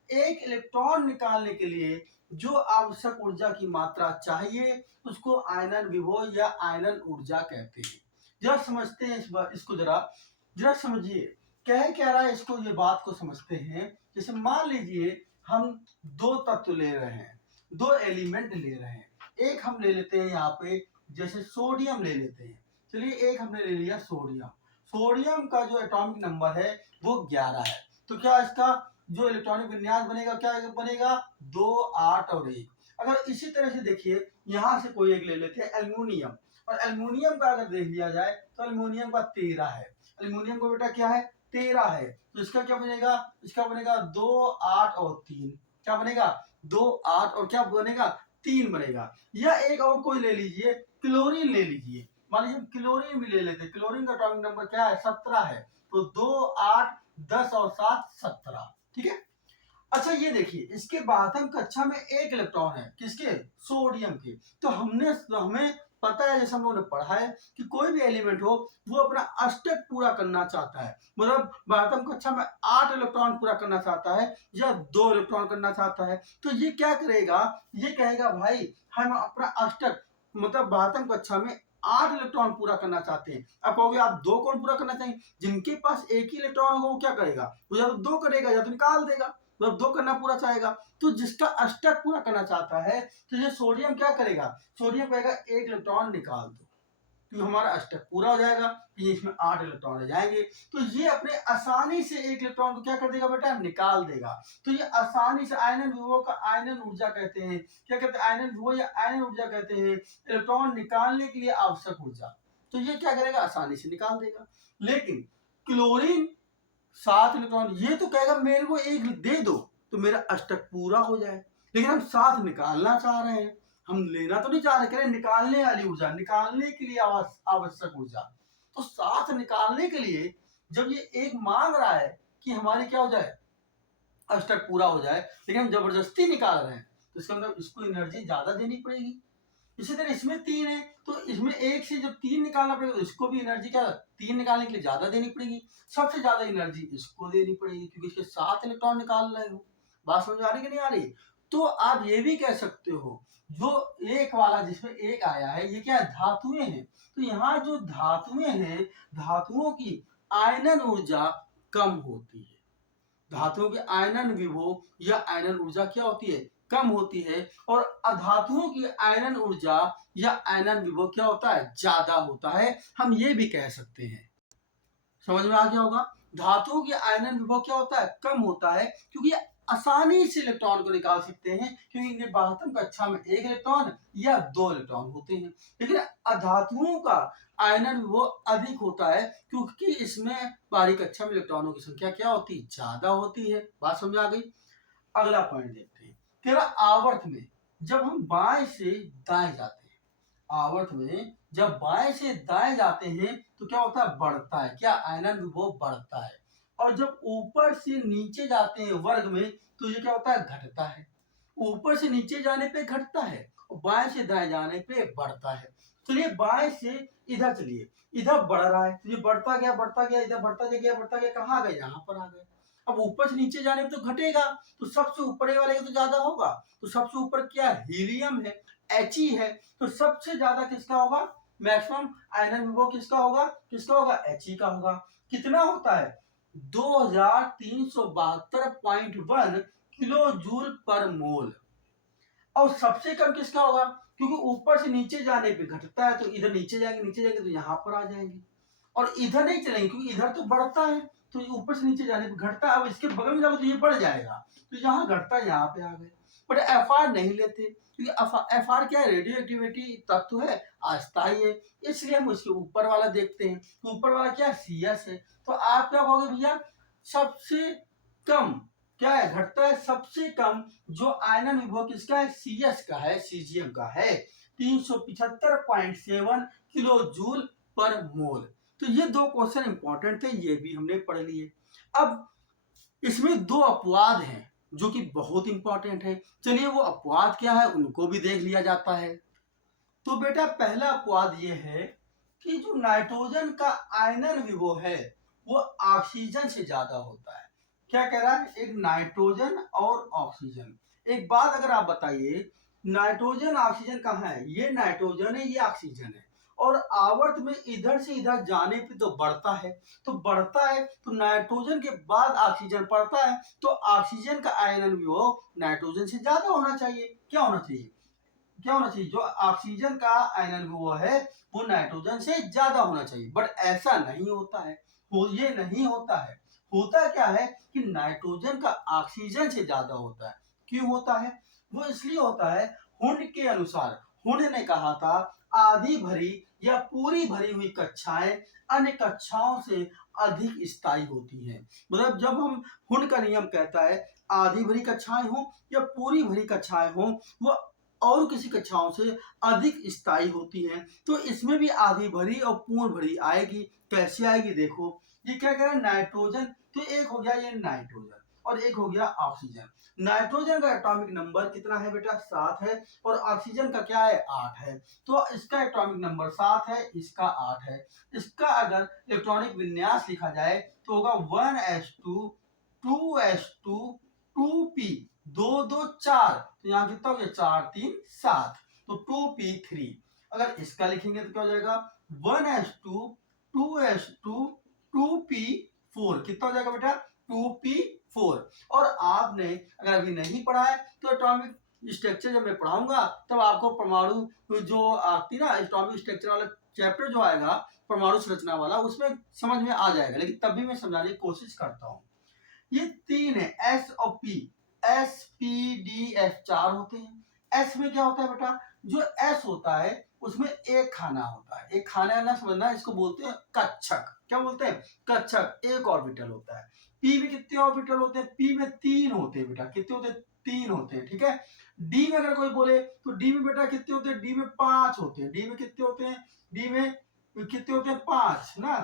एक इलेक्ट्रॉन निकालने के लिए जो आवश्यक ऊर्जा की मात्रा चाहिए उसको आयनन विभव या आयनन ऊर्जा कहते हैं। जरा समझते हैं इसको जरा समझिए क्या रहा है, इसको ये बात को समझते हैं। जैसे मान लीजिए हम दो तत्व ले रहे हैं, दो एलिमेंट ले रहे हैं। एक हम ले लेते हैं यहाँ पे, जैसे सोडियम ले लेते हैं। चलिए एक हमने ले लिया सोडियम। सोडियम का जो एटॉमिक नंबर है वो 11 है। तो क्या इसका जो इलेक्ट्रॉनिक विन्यास बनेगा, क्या बनेगा, 2, 8 और 1। अगर इसी तरह से देखिए यहाँ से कोई एक ले लेते हैं एल्युमिनियम, और एल्युमिनियम का अगर देख लिया जाए तो एल्युमिनियम का 13 है। एल्युमिनियम का बेटा क्या है, 13 है। तो इसका क्या बनेगा, इसका बनेगा 2, 8 और 3। क्या बनेगा, 2, 8 और क्या बनेगा, 3 बनेगा। या एक और कोई ले लीजिए, क्लोरीन ले लीजिए। मान लीजिए क्लोरीन भी ले लेते हैं। क्लोरीन का एटॉमिक नंबर क्या है, 17 है। तो 2, 8, 10 और 7 17। ठीक है। अच्छा ये देखिए इसके बातम कक्षा में एक इलेक्ट्रॉन है, किसके, सोडियम के। तो हमें पता है, जैसे हम लोगों ने पढ़ा है कि कोई भी एलिमेंट हो वो अपना अष्टक पूरा करना चाहता है, मतलब बातम कक्षा में 8 इलेक्ट्रॉन पूरा करना चाहता है या 2 इलेक्ट्रॉन करना चाहता है। तो ये क्या करेगा, ये कहेगा भाई हम अपना अष्टक मतलब बातम कक्षा में 8 इलेक्ट्रॉन पूरा करना चाहते हैं। अब कहोगे आप 2 कौन पूरा करना चाहिए, जिनके पास एक ही इलेक्ट्रॉन होगा वो क्या करेगा, वो या तो 2 करेगा या तो निकाल देगा। मतलब 2 करना पूरा चाहेगा। तो जिसका अष्टक पूरा करना चाहता है तो ये सोडियम क्या करेगा, सोडियम कहेगा 1 इलेक्ट्रॉन निकाल दो, तो हमारा अष्टक पूरा हो जाएगा। ये इसमें 8 इलेक्ट्रॉन रह जाएंगे। तो ये अपने आसानी से 1 इलेक्ट्रॉन को क्या कर देगा बेटा, निकाल देगा। तो ये आसानी से आयनन विभव का आयनन ऊर्जा कहते हैं। क्या कहते हैं, आयनन विभव या आयनन ऊर्जा कहते हैं इलेक्ट्रॉन निकालने के लिए आवश्यक ऊर्जा। तो ये क्या करेगा, आसानी से निकाल देगा। लेकिन क्लोरीन 7 इलेक्ट्रॉन, ये तो कहेगा मेरे को 1 दे दो तो मेरा अष्टक पूरा हो जाए। लेकिन हम 7 निकालना चाह रहे हैं, हम लेना तो नहीं चाह रहे, कह रहे निकालने वाली ऊर्जा, निकालने के लिए आवश्यक ऊर्जा। तो 7 निकालने के लिए जब ये एक मांग रहा है कि हमारी क्या हो जाए, अष्टक पूरा हो जाए, लेकिन हम जबरदस्ती निकाल रहे हैं, तो इसका मतलब इसको एनर्जी ज्यादा देनी पड़ेगी। इसी तरह इसमें 3 है तो इसमें 1 से जब 3 निकालना पड़ेगा तो इसको भी एनर्जी क्या, 3 निकालने के लिए ज्यादा देनी पड़ेगी। सबसे ज्यादा एनर्जी इसको देनी पड़ेगी क्योंकि इसके 7 इलेक्ट्रॉन निकाल रहे हो। बात समझ आ रही कि नहीं आ रही। तो आप ये भी कह सकते हो जो एक वाला जिसमें एक आया है ये क्या है, धातुएं हैं। तो यहाँ जो धातुएं हैं, धातुओं की आयनन ऊर्जा कम होती है। धातुओं के आयनन विभव या आयनन ऊर्जा क्या होती है, कम होती है। और अधातुओं की आयनन ऊर्जा या आयनन विभव क्या होता है, ज्यादा होता है। हम ये भी कह सकते हैं, समझ में आ गया होगा। धातुओं की आयनन विभव क्या होता है, कम होता है, क्योंकि आसानी से इलेक्ट्रॉन को निकाल सकते हैं क्योंकि इनके बाहतम कक्षा में 1 इलेक्ट्रॉन या 2 इलेक्ट्रॉन होते हैं। लेकिन अधातुओं का आयनन विभव अधिक होता है क्योंकि इसमें बाहरी कक्षा में इलेक्ट्रॉनों की संख्या क्या होती है, ज्यादा होती है। बात समझ आ गई। अगला पॉइंट देखते हैं। तेरा आवर्त में जब हम बाएं से दाएं जाते हैं, आवर्त में जब बाएं से दाएं जाते हैं तो क्या होता है, बढ़ता है, क्या आयनन विभव बढ़ता है। और जब ऊपर से नीचे जाते हैं वर्ग में तो ये क्या होता है, घटता है। ऊपर से नीचे जाने पे घटता है और बाएं से दाएं जाने पे बढ़ता है। चलिए बाएं से इधर चलिए, इधर बढ़ रहा है तो ये बढ़ता गया बढ़ता गया, इधर बढ़ता गया बढ़ता गया, कहाँ आ गए, यहाँ पर आ गए। अब ऊपर से नीचे जाने पे तो घटेगा, तो सबसे ऊपर वाले का तो ज्यादा होगा। तो सबसे ऊपर क्या हीलियम है, He है। तो सबसे ज्यादा किसका होगा, मैक्सिमम आयनन विभव किसका होगा, He का होगा। कितना होता है, 2372.1 किलो जूल पर मोल। और सबसे कम किसका होगा, क्योंकि ऊपर से नीचे जाने पे घटता है तो इधर नीचे जाएंगे तो यहाँ पर आ जाएंगे। और इधर नहीं चलेंगे क्योंकि इधर तो बढ़ता है तो ऊपर से नीचे जाने पे घटता है। अब इसके बगल में जाओ तो ये बढ़ जाएगा, तो यहाँ घटता है, यहाँ पे आ गए। बट एफआर नहीं लेते क्योंकि एफआर क्या है, रेडियो एक्टिविटी तत्व है, अस्थायी है, इसलिए हम उसके ऊपर वाला देखते हैं। तो ऊपर वाला क्या है, सीएस है। तो आप क्या कहोगे भैया, सबसे कम क्या है, घटता है। सबसे कम जो आयनन विभव किसका है, सीएस का है, सीजीएम का है, 375.7 किलो जूल पर मोल। तो ये 2 क्वेश्चन इंपॉर्टेंट थे, ये भी हमने पढ़ लिए। अब इसमें 2 अपवाद हैं जो कि बहुत इंपॉर्टेंट है। चलिए वो अपवाद क्या है उनको भी देख लिया जाता है। तो बेटा पहला अपवाद ये है कि जो नाइट्रोजन का आयनन विभव है वो ऑक्सीजन से ज्यादा होता है। क्या कह रहा है, एक नाइट्रोजन और ऑक्सीजन, एक बात अगर आप बताइए, नाइट्रोजन ऑक्सीजन कहाँ है? ये नाइट्रोजन है, ये ऑक्सीजन है, और आवर्त में इधर से इधर जाने पे तो बढ़ता है, तो बढ़ता है तो नाइट्रोजन के बाद ऑक्सीजन पड़ता है, तो ऑक्सीजन का आयनन विभव नाइट्रोजन से ज्यादा होना चाहिए। क्या होना चाहिए? क्या होना चाहिए? जो ऑक्सीजन का आयनन विभव है वो नाइट्रोजन से ज्यादा होना चाहिए, बट ऐसा नहीं होता है। ये नहीं होता है। होता क्या है कि नाइट्रोजन का ऑक्सीजन से ज्यादा होता है। क्यों होता है? वो इसलिए होता है, हुंड के अनुसार। हुंड ने कहा था आधी भरी या पूरी भरी हुई कक्षाएं अन्य कक्षाओं से अधिक स्थायी होती हैं। मतलब जब हम हुंड का नियम कहता है आधी भरी कक्षाएं हो या पूरी भरी कक्षाएं हो, वो और किसी कक्षाओं से अधिक स्थायी होती हैं। तो इसमें भी आधी भरी और पूर्ण भरी आएगी। कैसे आएगी? देखो, ये क्या कह रहा है? नाइट्रोजन, तो एक हो गया ये नाइट्रोजन और एक हो गया ऑक्सीजन। नाइट्रोजन का एटॉमिक नंबर कितना है बेटा? 7 है, और ऑक्सीजन का क्या है? 8 है। तो इसका एटॉमिक नंबर 7 है, इसका 8 है। इसका अगर इलेक्ट्रॉनिक विन्यास लिखा जाए तो होगा 1s2 2s2 2p 2 2 4, तो यहाँ कितना हो गया? 4 3 7, तो 2p3। अगर इसका लिखेंगे तो क्या हो जाएगा? 1s2 2s2 2p4, कितना हो जाएगा बेटा? 2p4। और आपने अगर अभी नहीं पढ़ा है तो एटॉमिक स्ट्रक्चर जब मैं पढ़ाऊंगा तब आपको परमाणु जो आती ना एटॉमिक स्ट्रक्चर वाला चैप्टर जो आएगा परमाणु संरचना वाला, उसमें समझ में आ जाएगा, लेकिन तब भी मैं समझाने की कोशिश करता हूँ। ये तीन है, एस और P. S P D F 4 होते हैं। एस में क्या होता है बेटा? जो एस होता है उसमें एक खाना होता है। एक खाना ना समझना, इसको बोलते हैं कक्षक। क्या बोलते हैं? कक्षक। एक ऑर्बिटल होता है। पी में कितने ऑर्बिटल होते हैं? पी में 3 होते हैं बेटा। कितने होते हैं? 3 होते हैं। ठीक है। डी में अगर कोई बोले तो डी में बेटा कितने होते हैं? डी में 5 होते हैं। डी में कितने होते हैं? डी में कितने होते हैं? 5 ना।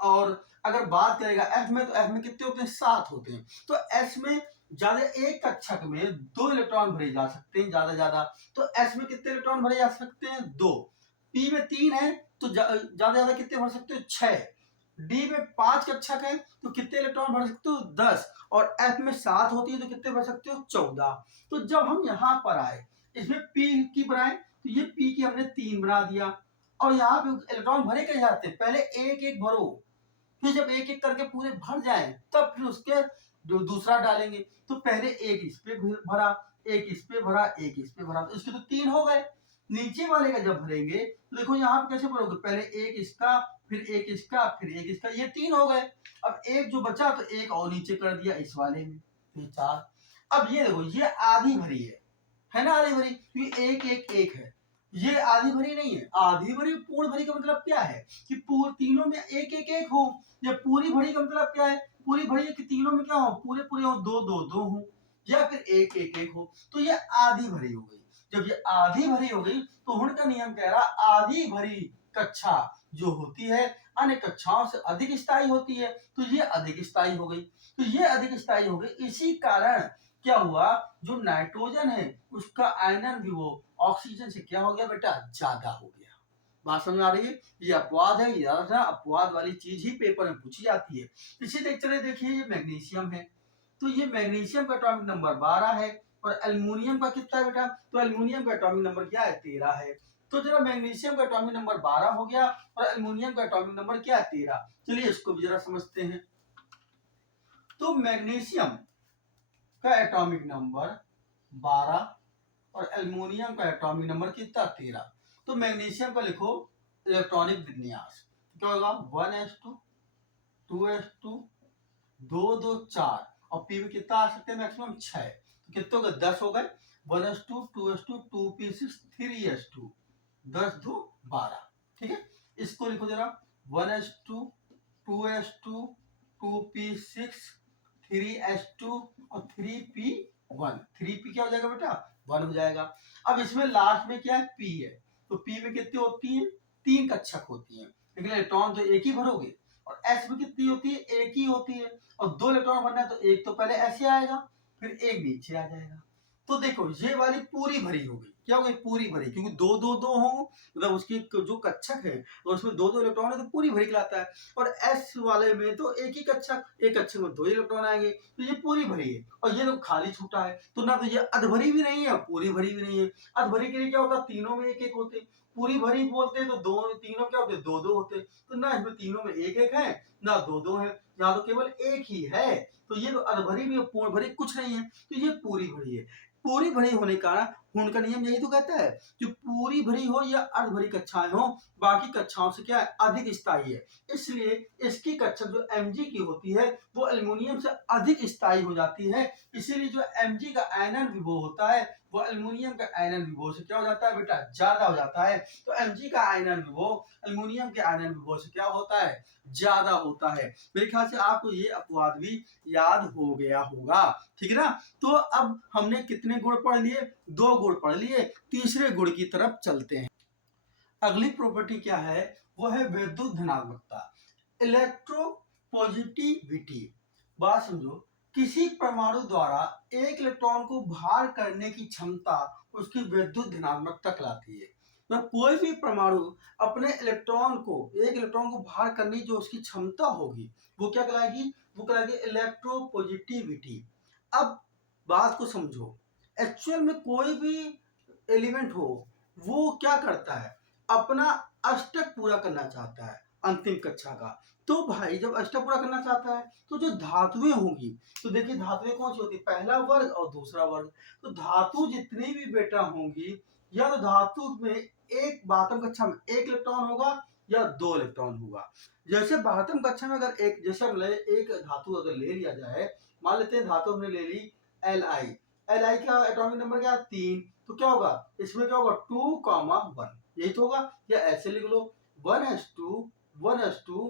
और अगर बात करेगा एफ में, तो एफ में कितने होते हैं? 7 होते हैं। तो एस में ज्यादा एक कक्षक में 2 इलेक्ट्रॉन भरे जा सकते हैं, ज्यादा ज्यादा। तो एस में कितने इलेक्ट्रॉन भरे जा सकते हैं? 2। पी में 3 है तो ज्यादा ज्यादा कितने भर सकते हो? 6। डी में 5 कक्षक है तो कितने इलेक्ट्रॉन भर सकते हो? 10। और एफ में 7 होती है तो कितने भर सकते हो? 14। तो जब हम यहाँ पर आए, इसमें पी की बनाए तो ये पी की हमने 3 बना दिया, और यहाँ पे इलेक्ट्रॉन भरे कैसे जाते हैं? पहले एक एक भरो, फिर जब एक एक करके पूरे भर जाए तब फिर उसके जो दूसरा डालेंगे। तो पहले एक इस पे भरा, एक इस पे भरा, एक इस पे भरा, तो इसके तो 3 हो गए। नीचे वाले का जब भरेंगे तो देखो यहाँ पे कैसे भरोगे? पहले एक इसका, फिर एक इसका, फिर एक इसका, ये 3 हो गए। अब एक जो बचा तो एक और नीचे कर दिया इस वाले में, फिर 4। अब ये देखो, ये आधी भरी है ना? आधी भरी, तो एक एक एक है। ये आधी भरी नहीं है। आधी भरी पूर्ण भरी का मतलब क्या है? कि पूरे तीनों में एक एक एक हो। या पूरी भरी का मतलब क्या है? पूरी भरी है कि तीनों में क्या हो? पूरे पूरे हो, 2 2 2 हो, या फिर एक एक एक हो। तो ये आधी भरी हो गई। जब ये आधी भरी हो गई तो हुण का नियम कह रहा आधी भरी कक्षा जो होती है अन्य कक्षाओं से अधिक स्थायी होती है, तो ये अधिक स्थायी हो गई। तो ये अधिक स्थायी हो गई। इसी कारण क्या हुआ? जो नाइट्रोजन है उसका आयनन विभव ऑक्सीजन से क्या हो गया बेटा? ज्यादा हो गया। बात समझ आ रही है? ये अपवाद है, ये अपवाद वाली चीज ही पेपर में पूछी जाती है। इसी देख चले, देखिए ये मैग्नीशियम है, तो ये मैग्नीशियम का एटॉमिक नंबर 12 है, और एल्युमिनियम का कितना है बेटा? तो एल्युमिनियम का एटॉमिक नंबर क्या है? 13 है। तो जरा मैग्नीशियम का एटॉमिक नंबर 12 हो गया और एल्युमिनियम का एटॉमिक नंबर क्या है? 13। चलिए इसको भी जरा समझते हैं। तो मैग्नीशियम का एटॉमिक नंबर 12 और एल्युमिनियम का एटॉमिक नंबर कितना? 13। तो मैग्नीशियम का लिखो इलेक्ट्रॉनिक विन्यास, क्या होगा? 1s2 2s2 2 2 4, और पी में कितना आ सकते हैं? मैक्सिमम 6। तो कितने हो गए? 10 हो गए। 1s2 2s2 2p6 3s2, 10 2 12। ठीक है। इसको लिखो जरा, 1s2 2s2 2p6 3s2 और 3p1। 3p क्या हो जाएगा बेटा? 1 हो जाएगा। अब इसमें लास्ट में क्या है? पी है। तो पी में कितनी होती है? 3 कक्षक होती है, लेकिन इलेक्ट्रॉन तो एक ही भरोगे। और एस में कितनी होती है? एक ही होती है। और 2 इलेक्ट्रॉन भरना है तो एक तो पहले ऐसे आएगा, फिर एक नीचे आ जाएगा। तो देखो ये वाली पूरी भरी हो गई। क्या हो गई पूरी भरी, क्योंकि दो दो दो हो मतलब उसकी जो कक्षक है और उसमें दो दो इलेक्ट्रॉन है तो पूरी भरी कहलाता है। और एस वाले में तो एक ही कक्षक, एक कक्षक में दो इलेक्ट्रॉन आएंगे तो ये पूरी भरी है। और ये तो खाली छूटा है तो ना तो ये अधभरी भी नहीं है पूरी भरी भी नहीं है। अधभरी के लिए क्या होता है तीनों में एक एक होते, पूरी भरी बोलते तो दो तीनों क्या होते दो दो होते, तो ना इसमें तीनों में एक एक है ना दो दो है, यहाँ तो केवल एक ही है। तो ये तो अधभरी भी पूर्ण भरी कुछ नहीं है, तो ये पूरी भरी है। पूरी भरी होने का हून का नियम यही तो कहता है कि पूरी भरी हो या अर्ध भरी कक्षाएं हो, बाकी कक्षाओं से क्या है अधिक स्थायी है, इसलिए इसकी कक्षा जो Mg की होती है वो एल्युमिनियम से अधिक स्थायी हो जाती है। इसीलिए जो Mg का आयनन विभव होता है वो एल्युमिनियम का आयनन विभव से क्या हो जाता है बेटा ज्यादा हो जाता है। तो Mg का आयनन विभव एल्युमिनियम के आयनन विभव से क्या होता है ज्यादा होता है। मेरे ख्याल से आपको ये अपवाद भी याद हो गया होगा, ठीक है ना। तो अब हमने कितने गुण पढ़ लिए, 2 गुण पढ़ लिए, तीसरे गुण की तरफ चलते हैं। अगली प्रॉपर्टी क्या है, वो है विद्युत धनात्मकता, इलेक्ट्रोपॉजिटिविटी। बात समझो, किसी परमाणु द्वारा एक इलेक्ट्रॉन को भार करने की क्षमता उसकी विद्युत धनात्मकता कहलाती है। तो कोई भी परमाणु अपने इलेक्ट्रॉन को, एक इलेक्ट्रॉन को भार करने की जो उसकी क्षमता होगी वो क्या कहलाएगी, वो कहलाएगी इलेक्ट्रोपॉजिटिविटी। अब बात को समझो, एक्चुअल में कोई भी एलिमेंट हो वो क्या करता है अपना अष्टक पूरा करना चाहता है अंतिम कक्षा का। तो भाई जब अष्टक पूरा करना चाहता है तो जो धातुएं होंगी, तो देखिए धातुएं कौन सी होती है, पहला वर्ग और दूसरा वर्ग। तो धातु जितनी भी बेटा होंगी, या तो धातु में एक बातम कक्षा में एक इलेक्ट्रॉन होगा या दो इलेक्ट्रॉन होगा। जैसे बातम कक्षा में अगर एक, जैसे हम एक धातु अगर ले लिया जाए, मान लेते हैं धातु हमने ले ली Li, Li का एटॉमिक नंबर क्या है 3, तो क्या होगा इसमें क्या होगा 2,1, यही तो होगा। या ऐसे लिख लो 1s2 1s2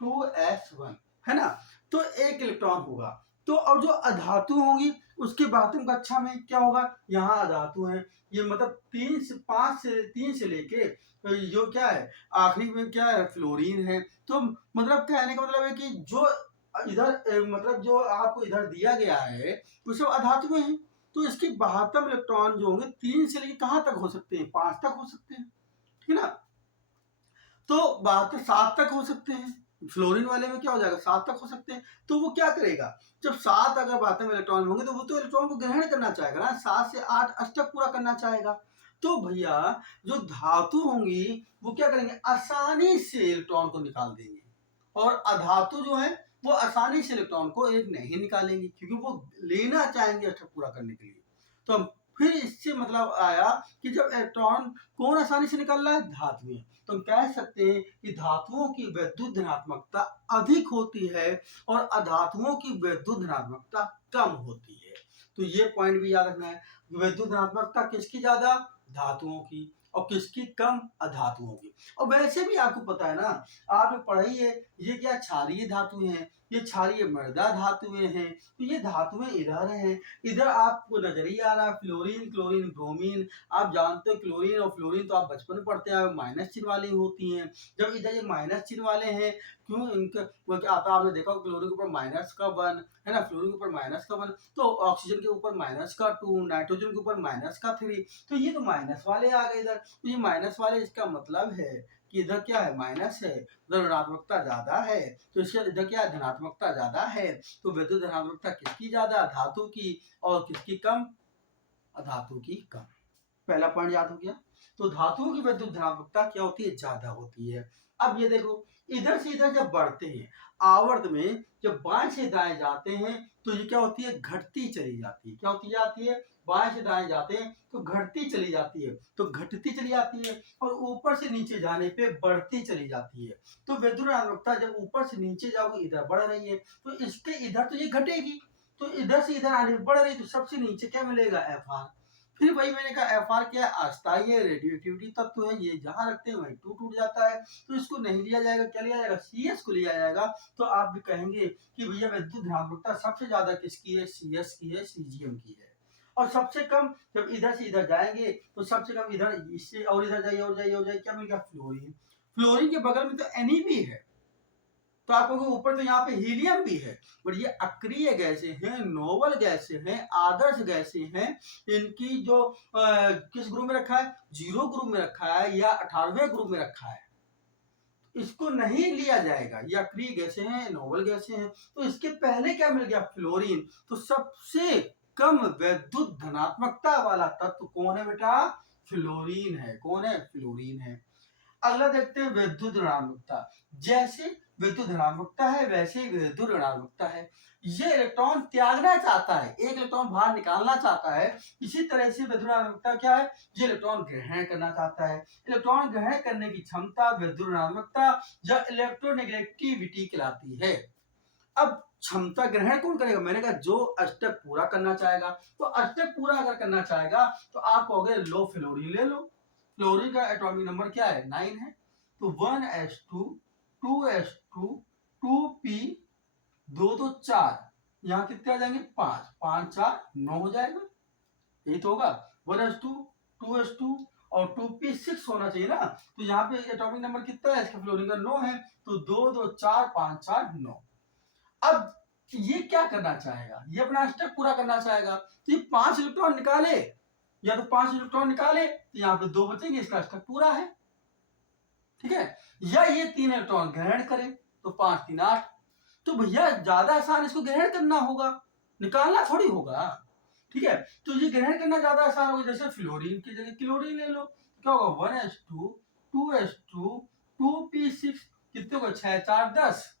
2s1, है ना। तो एक इलेक्ट्रॉन होगा। तो अब जो अधातु होंगी उसके बातम कक्षा में क्या होगा, यहाँ अधातु है, ये मतलब 3 से लेके जो क्या है आखिरी में क्या है फ्लोरीन है। तो मतलब कहने का मतलब है कि जो इधर मतलब जो आपको इधर दिया गया है वो सब अधातु हैं। तो इसके 72 इलेक्ट्रॉन जो होंगे 3 से लेकर कहां तक हो सकते हैं, 5 तक हो सकते हैं, ठीक है ना। तो 72 7 तक हो सकते हैं, फ्लोरीन वाले में क्या हो जाएगा 7 तक हो सकते हैं। तो वो क्या करेगा, जब 7 अगर 72 इलेक्ट्रॉन होंगे तो वो तो इलेक्ट्रॉन को ग्रहण करना चाहेगा ना, 7 से 8 अष्टक पूरा करना चाहेगा। तो भैया जो धातु होंगी वो क्या करेंगे आसानी से इलेक्ट्रॉन को निकाल देंगे, और अधातु जो है वो आसानी से इलेक्ट्रॉन को एक नहीं निकालेंगे क्योंकि वो लेना चाहेंगे अष्टक पूरा करने के लिए। तो हम फिर इससे मतलब आया कि जब इलेक्ट्रॉन कौन आसानी से निकल रहा है, धातुएं। तो हम कह सकते हैं कि धातुओं की विद्युत धनात्मकता अधिक होती है और अधातुओं की विद्युत धनात्मकता कम होती है। तो ये पॉइंट भी याद रखना है, विद्युत धनात्मकता किसकी ज्यादा, धातुओं की, और किसकी कम, अधातुओं की। और वैसे भी आपको पता है ना, आपने पढ़ाई है ये क्या क्षारीय धातुएं हैं, ये क्षारीय मृदा धातुएं हैं। तो ये धातुएं इधर हैं, इधर आपको नजर ही आ रहा है फ्लोरीन क्लोरीन ब्रोमीन। आप जानते हो क्लोरीन और फ्लोरीन तो आप बचपन में पढ़ते आए माइनस चिन्ह वाली होती हैं। जब इधर ये माइनस चिन्ह वाले हैं, क्यों इनका आपने देखा क्लोरीन के ऊपर माइनस का 1 है ना, फ्लोरीन के ऊपर माइनस का 1, तो ऑक्सीजन के ऊपर माइनस का 2, नाइट्रोजन के ऊपर माइनस का 3, तो ये तो माइनस वाले आ गए इधर। तो ये माइनस वाले इसका मतलब है कि इधर क्या है माइनस है, उधर ऋणात्मकता ज्यादा है, तो इसका इधर क्या है धनात्मकता ज्यादा है। तो विद्युत धनात्मकता किसकी ज्यादा, धातु की, और किसकी कम, अधातु की कम। पहला पॉइंट याद हो गया। तो धातुओं की विद्युत धनात्मकता क्या होती है, ज्यादा होती है। अब ये देखो इधर से इधर जब बढ़ते हैं आवर्त में, जब बाएं से दाएं जाते हैं तो ये क्या होती है घटती चली जाती है। क्या होती जाती है, बाएं से दाएं जाते हैं तो घटती चली जाती है, तो घटती चली जाती है, और ऊपर से नीचे जाने पे बढ़ती चली जाती है। तो विद्युत धनात्मकता जब ऊपर से नीचे जाओगे इधर बढ़ रही है, तो इसके इधर तो ये घटेगी, तो इधर से इधर आने बढ़ रही, तो सबसे नीचे क्या मिलेगा Fr। फिर वही मैंने कहा Fr क्या है, अस्थायी है, रेडियोएक्टिविटी तत्व है, ये जहां रखते हैं वहीं टूट जाता है, तो इसको नहीं लिया जाएगा। क्या लिया जाएगा, CS को लिया जाएगा। तो आप भी कहेंगे कि भैया विद्युत धनात्मकता सबसे ज्यादा किसकी है, CS की है, CGM की है। और सबसे कम जब इधर से इधर जाएंगे तो सबसे कम इधर, इससे और इधर जाइए और जाइए और जाइए, क्या मिलेगा फ्लोरीन। फ्लोरीन के बगल में तो Na भी है, तो आप कहोगे ऊपर तो यहाँ पे हीलियम भी है, बट ये अक्रिय गैसें हैं, नोबल गैसें हैं, आदर्श गैसें हैं। इनकी जो किस ग्रुप में रखा है, 0 ग्रुप में रखा है या 18वें ग्रुप में रखा है। इसको नहीं लिया जाएगा, ये अक्रिय गैसें हैं, नोबल गैसें हैं। तो इसके पहले क्या मिल गया, फ्लोरीन। तो सबसे कम वैद्युत धनात्मकता वाला तत्व कौन है बेटा, फ्लोरीन है। कौन है, फ्लोरीन है। अगला देखते हैं विद्युत ऋणात्मकता। जैसे विद्युत धनात्मकता है वैसे ही विद्युत ऋणात्मकता है। ये इलेक्ट्रॉन त्यागना चाहता है, एक इलेक्ट्रॉन बाहर निकालना चाहता है। इसी तरह से विद्युत ऋणात्मकता क्या है, ये इलेक्ट्रॉन ग्रहण करना चाहता है। इलेक्ट्रॉन ग्रहण करने की क्षमता विद्युत ऋणात्मकता या इलेक्ट्रोनेगेटिविटी कहलाती है। अब क्षमता ग्रहण कौन करेगा, मैंने कहा जो अष्टक पूरा करना चाहेगा। तो अष्टक पूरा अगर करना चाहेगा तो आप कहोगे लो फ्लोरीन ले लो। फ्लोरीन का एटॉमिक नंबर क्या है, 9 है। तो 1s2 2s2 2p 2 तो 4, यहाँ कितने आ जाएंगे 5, 5 4 9 हो जाएगा। यही तो होगा 1s2 2s2 और 2p 6 होना चाहिए ना। तो यहाँ पे एटॉमिक नंबर कितना है इसका, फ्लोरीन का 9 है। तो 2 2 4 5 4 9। अब ये क्या करना चाहेगा, ये अपना अष्टक पूरा करना चाहेगा। तो ये 5 इलेक्ट्रॉन निकाले, या तो 5 इलेक्ट्रॉन निकाले तो यहाँ पे 2 बचेंगे, इसका अष्टक पूरा है। ठीक है, या ये 3 इलेक्ट्रॉन ग्रहण करें तो 5 3 8। तो भैया ज्यादा आसान इसको ग्रहण करना होगा, निकालना थोड़ी होगा। ठीक है, तो ये ग्रहण करना ज्यादा आसान होगा। जैसे फ्लोरीन की जगह क्लोरीन ले लो, क्या होगा 1s2 2s2 2p6 कितने को 6 4 10।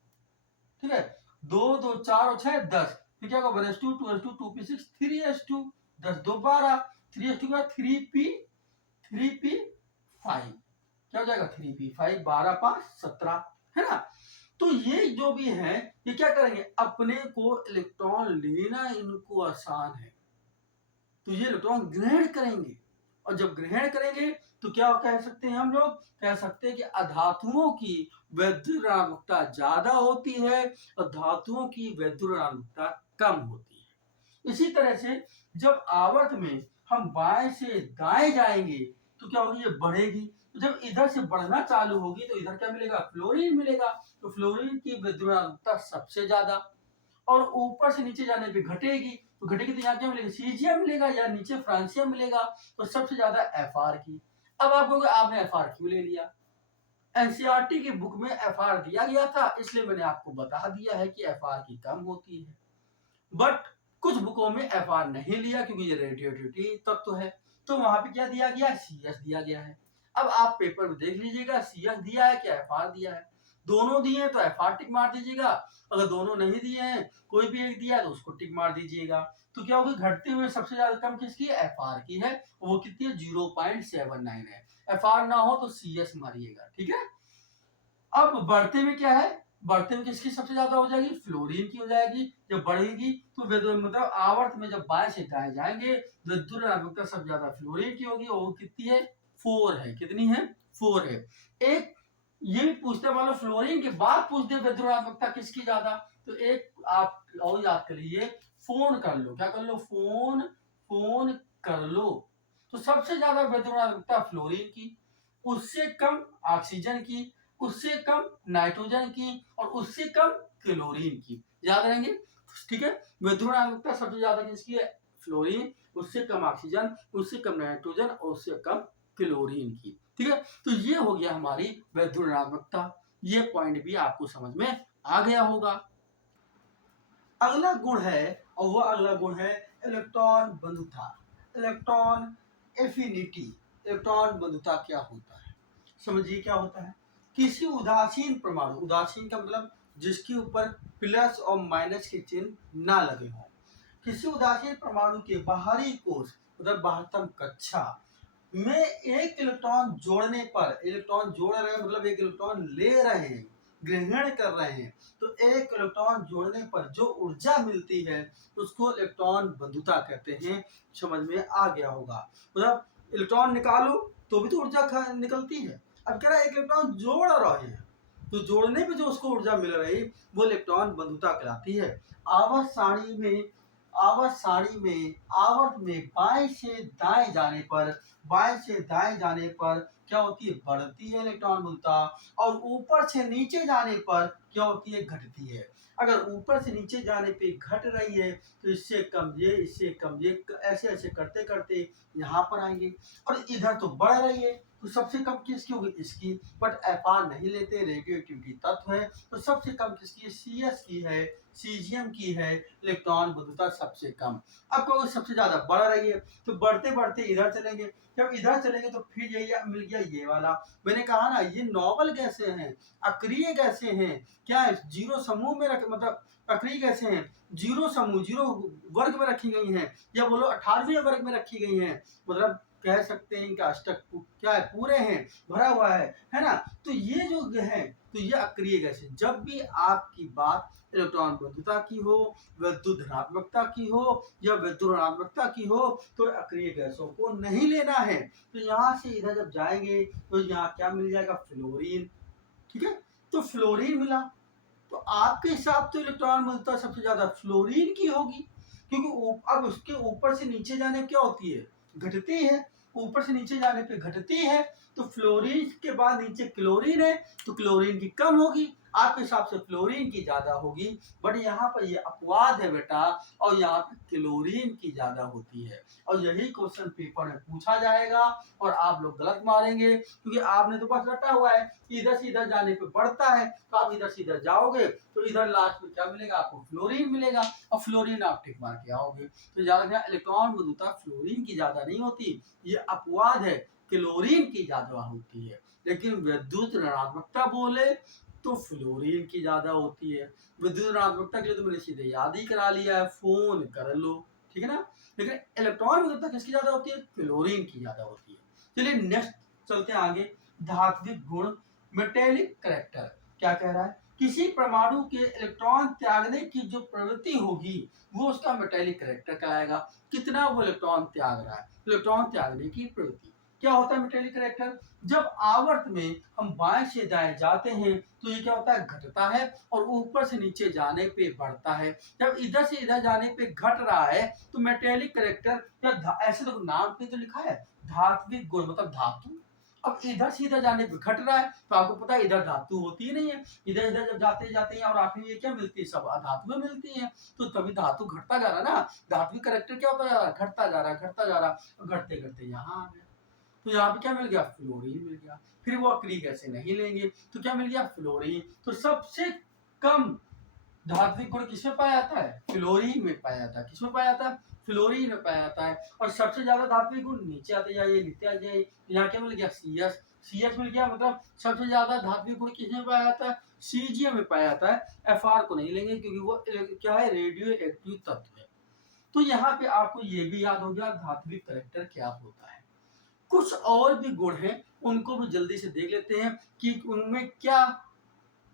ठीक है, 2 2 4 और 6 10। फिर क्या होगा 1s2 2s2 2p6 3s2 10 2 12 3s2 का 3p5 क्या हो जाएगा 3p5 12 5 17 है ना। तो ये जो भी है ये क्या करेंगे, अपने को इलेक्ट्रॉन लेना इनको आसान है तो ये इलेक्ट्रॉन ग्रहण करेंगे। और जब ग्रहण करेंगे तो क्या कह सकते हैं, हम लोग कह सकते हैं कि अधातुओं की वैद्युत ऋणात्मकता ज्यादा होती है और धातुओं की वैद्युत ऋणात्मकता कम होती है। इसी तरह से जब आवर्त में हम बाएं से दाएं जाएंगे तो क्या होगी, ये बढ़ेगी। तो जब इधर से बढ़ना चालू होगी तो इधर क्या मिलेगा, फ्लोरीन मिलेगा। तो फ्लोरीन की विद्युत ऋणात्मकता सबसे ज्यादा। और ऊपर से नीचे जाने पे घटेगी, तो घटेगी तो यहाँ क्या मिलेगा, सीजियम मिलेगा या नीचे फ्रांसियम मिलेगा। तो सबसे ज्यादा एफआर की। अब आप कहोगे आपने एफआर क्यों ले लिया, एनसीईआरटी की बुक में एफआर दिया गया था इसलिए मैंने आपको बता दिया है कि एफआर की कम होती है। बट कुछ बुकों में एफआर नहीं लिया क्योंकि ये रेडियोएक्टिविटी तत्व है। तो वहां पे क्या दिया गया, सीएस दिया गया है। अब आप पेपर में देख लीजिएगा सीएस दिया है क्या एफआर दिया है। दोनों दिए हैं तो एफआर टिक मार दीजिएगा, अगर दोनों नहीं दिए हैं कोई भी एक दिया है तो उसको टिक मार दीजिएगा। तो क्या होगा, घटते हुए सबसे ज्यादा कम किसकी है, एफआर की है। वो कितनी है 0.79 है। एफआर ना हो तो सीएस मारिएगा। ठीक है, अब बढ़ते में क्या है, बढ़ते में किसकी सबसे ज्यादा हो जाएगी, फ्लोरीन की हो जाएगी। जब बढ़ेगी तो मतलब आवर्त में जब बाएं से दाएं जाएंगे विद्युत ऋणात्मकता सबसे ज्यादा फ्लोरीन की होगी। और कितनी है, 4 है। कितनी है, 4 है। एक ये भी पूछते वाला फ्लोरीन के बाद पूछते विद्युत ऋणात्मकता किसकी ज्यादा। तो एक आप और याद कर लीजिए, फोन कर लो, क्या कर लो, फोन फोन कर लो। तो सबसे ज्यादा विद्युत ऋणात्मकता फ्लोरीन की, उससे कम ऑक्सीजन की, उससे कम नाइट्रोजन की और उससे कम क्लोरीन की। याद रहेंगे, ठीक है। विद्युत ऋणात्मकता सबसे ज्यादा किसकी है, फ्लोरीन, उससे कम ऑक्सीजन, उससे कम नाइट्रोजन और उससे कम क्लोरीन की। ठीक है, तो ये हो गया हमारी विद्युत ऋणात्मकता। ये पॉइंट भी आपको समझ में आ गया होगा। अगला गुण है, और वह अगला गुण है इलेक्ट्रॉन बंधुता, इलेक्ट्रॉन एफिनिटी। इलेक्ट्रॉन बंधुता क्या होता है, समझिए क्या होता है। किसी उदासीन परमाणु, उदासीन का मतलब जिसके ऊपर प्लस और माइनस के चिन्ह ना लगे हों, किसी उदासीन परमाणु के बाहरी कोश मतलब बाह्यतम कक्षा में एक इलेक्ट्रॉन जोड़ने पर, इलेक्ट्रॉन जोड़ रहे हैं मतलब एक इलेक्ट्रॉन ले रहे हैं, ग्रहण कर रहे हैं, तो एक इलेक्ट्रॉन जोड़ने पर जो ऊर्जा मिलती है उसको इलेक्ट्रॉन बंधुता कहते हैं। समझ में आ गया होगा, मतलब इलेक्ट्रॉन निकालो तो भी तो ऊर्जा निकलती है। अब कह रहा है एक इलेक्ट्रॉन जोड़ रहे हैं तो जोड़ने पे जो उसको ऊर्जा मिल रही वो इलेक्ट्रॉन बंधुता कहलाती है। आवर्त सारणी में आवर्त में बाएं से दाएं जाने पर, बाएं से दाएं जाने पर क्या होती है, बढ़ती है इलेक्ट्रॉन विद्युता, और ऊपर से नीचे जाने पर क्या होती है, घटती है। अगर ऊपर से नीचे जाने पे घट रही है तो इससे कम ये, इससे कम ये, ऐसे ऐसे करते करते यहाँ पर आएंगे। और इधर तो बढ़ रही है तो सबसे कम किसकी होगी, इसकी। बट एफआर नहीं लेते, रेडियो एक्टिविटी तत्व है, तो सबसे कम किसकी, सीएस की है, सीजियम की है, इलेक्ट्रॉन विद्युता सबसे कम। अब कहोगे सबसे ज्यादा बढ़ रही है, तो बढ़ते बढ़ते इधर चलेंगे, जब इधर चलेंगे तो फिर यही मिल गया ये वाला। मैंने कहा ना ये नॉबल गैसें हैं, अक्रिय गैसें हैं। क्या है, जीरो समूह में रख, मतलब अक्रिय गैसें हैं, जीरो समूह, जीरो वर्ग में रखी गई हैं, या बोलो 18वें वर्ग में रखी गई हैं। मतलब कह सकते हैं इनका अष्टक क्या है, पूरे हैं, भरा हुआ है ना। तो ये जो है, तो ये अक्रिय गैस है। जब भी आपकी बात इलेक्ट्रॉन विद्युतता की हो, विद्युत धनात्मकता की हो या विद्युत ऋणात्मकता की हो, तो अक्रिय गैसों को नहीं लेना है। तो यहाँ से इधर जब जाएंगे तो यहाँ क्या मिल जाएगा, फ्लोरीन। ठीक है, तो फ्लोरीन मिला, तो आपके हिसाब से इलेक्ट्रॉन विद्युतता सबसे ज्यादा फ्लोरीन की होगी, क्योंकि अब उसके ऊपर से नीचे जाने क्या होती है, घटती है। ऊपर से नीचे जाने पे घटती है, तो फ्लोरीन के बाद नीचे क्लोरीन है, तो क्लोरीन की कम होगी, आपके हिसाब से फ्लोरीन की ज्यादा होगी। बट यहाँ पर ये अपवाद है बेटा, और यहाँ पे क्लोरीन की ज्यादा होती है, और यही क्वेश्चन पेपर में पूछा जाएगा, और आप लोग गलत मारेंगे, क्योंकि आपने तो बस रटा हुआ है कि इधर से इधर जाने पे बढ़ता है, तो आप इधर से इधर जाओगे तो इधर लास्ट में क्या मिलेगा, आपको फ्लोरीन मिलेगा, और फ्लोरीन आप टिक मार के आओगे। तो ज्यादा इलेक्ट्रॉन विद्युतता फ्लोरीन की ज्यादा नहीं होती, ये अपवाद है, क्लोरीन की ज्यादा होती है। लेकिन विद्युत ऋणात्मकता बोले तो फ्लोरीन की ज्यादा होती है। विद्युत ऋणात्मकता के लिए तो मैंने सीधे याद ही करा लिया है, फोन कर लो, ठीक है ना। लेकिन इलेक्ट्रॉन विद्युतता किसकी ज्यादा होती है, फ्लोरीन की ज्यादा होती है। चलिए नेक्स्ट चलते हैं आगे, धात्विक गुण, मेटेलिक करैक्टर। क्या कह रहा है, किसी परमाणु के इलेक्ट्रॉन त्यागने की जो प्रवृत्ति होगी वो उसका मेटेलिक करैक्टर कहलाएगा। कितना वो इलेक्ट्रॉन त्याग रहा है, इलेक्ट्रॉन त्यागने की प्रवृत्ति। क्या होता है मेटेलिक करैक्टर, जब आवर्त में हम बाएं से दाएं जाते हैं तो ये क्या होता है, घटता है, और ऊपर से नीचे जाने पे बढ़ता है। जब इधर से इधर जाने पे घट रहा है तो मेटेलिक करैक्टर, या ऐसे तो नाम पे तो लिखा है धात्विक गुण, मतलब धातु। अब इधर से इधर जाने पे घट रहा है, तो आपको पता है इधर धातु होती ही नहीं है, इधर इधर जब जाते जाते हैं और आखिर में ये क्या मिलती है, सब अधातुएं मिलती हैं, तो तभी धातु घटता जा रहा है ना। धात्विक करैक्टर क्या होता जा रहा है, घटता जा रहा है, घटता जा रहा है, घटते घटते यहाँ आ गया। तो यहाँ पे क्या मिल गया, फ्लोरीन मिल गया। फिर वो अक्रिय गैसें नहीं लेंगे तो क्या मिल गया, फ्लोरीन। तो सबसे कम धात्विक गुण किसमें पाया जाता है, फ्लोरीन में पाया जाता है। किसमें पाया जाता है, फ्लोरीन में पाया जाता है। और सबसे ज्यादा धात्विक गुण नीचे आते जाइए, नीचे आ जाइए, यहाँ क्या मिल गया, सीएस। सीएस मिल गया, मतलब सबसे ज्यादा धात्विक गुण किसमें पाया जाता है, सीजियम में पाया जाता है। एफआर को नहीं लेंगे क्योंकि वो क्या है, रेडियो एक्टिव तत्व है। तो यहाँ पे आपको ये भी याद हो गया धात्विक करैक्टर क्या होता है। कुछ और भी गुण हैं, उनको भी जल्दी से देख लेते हैं कि उनमें क्या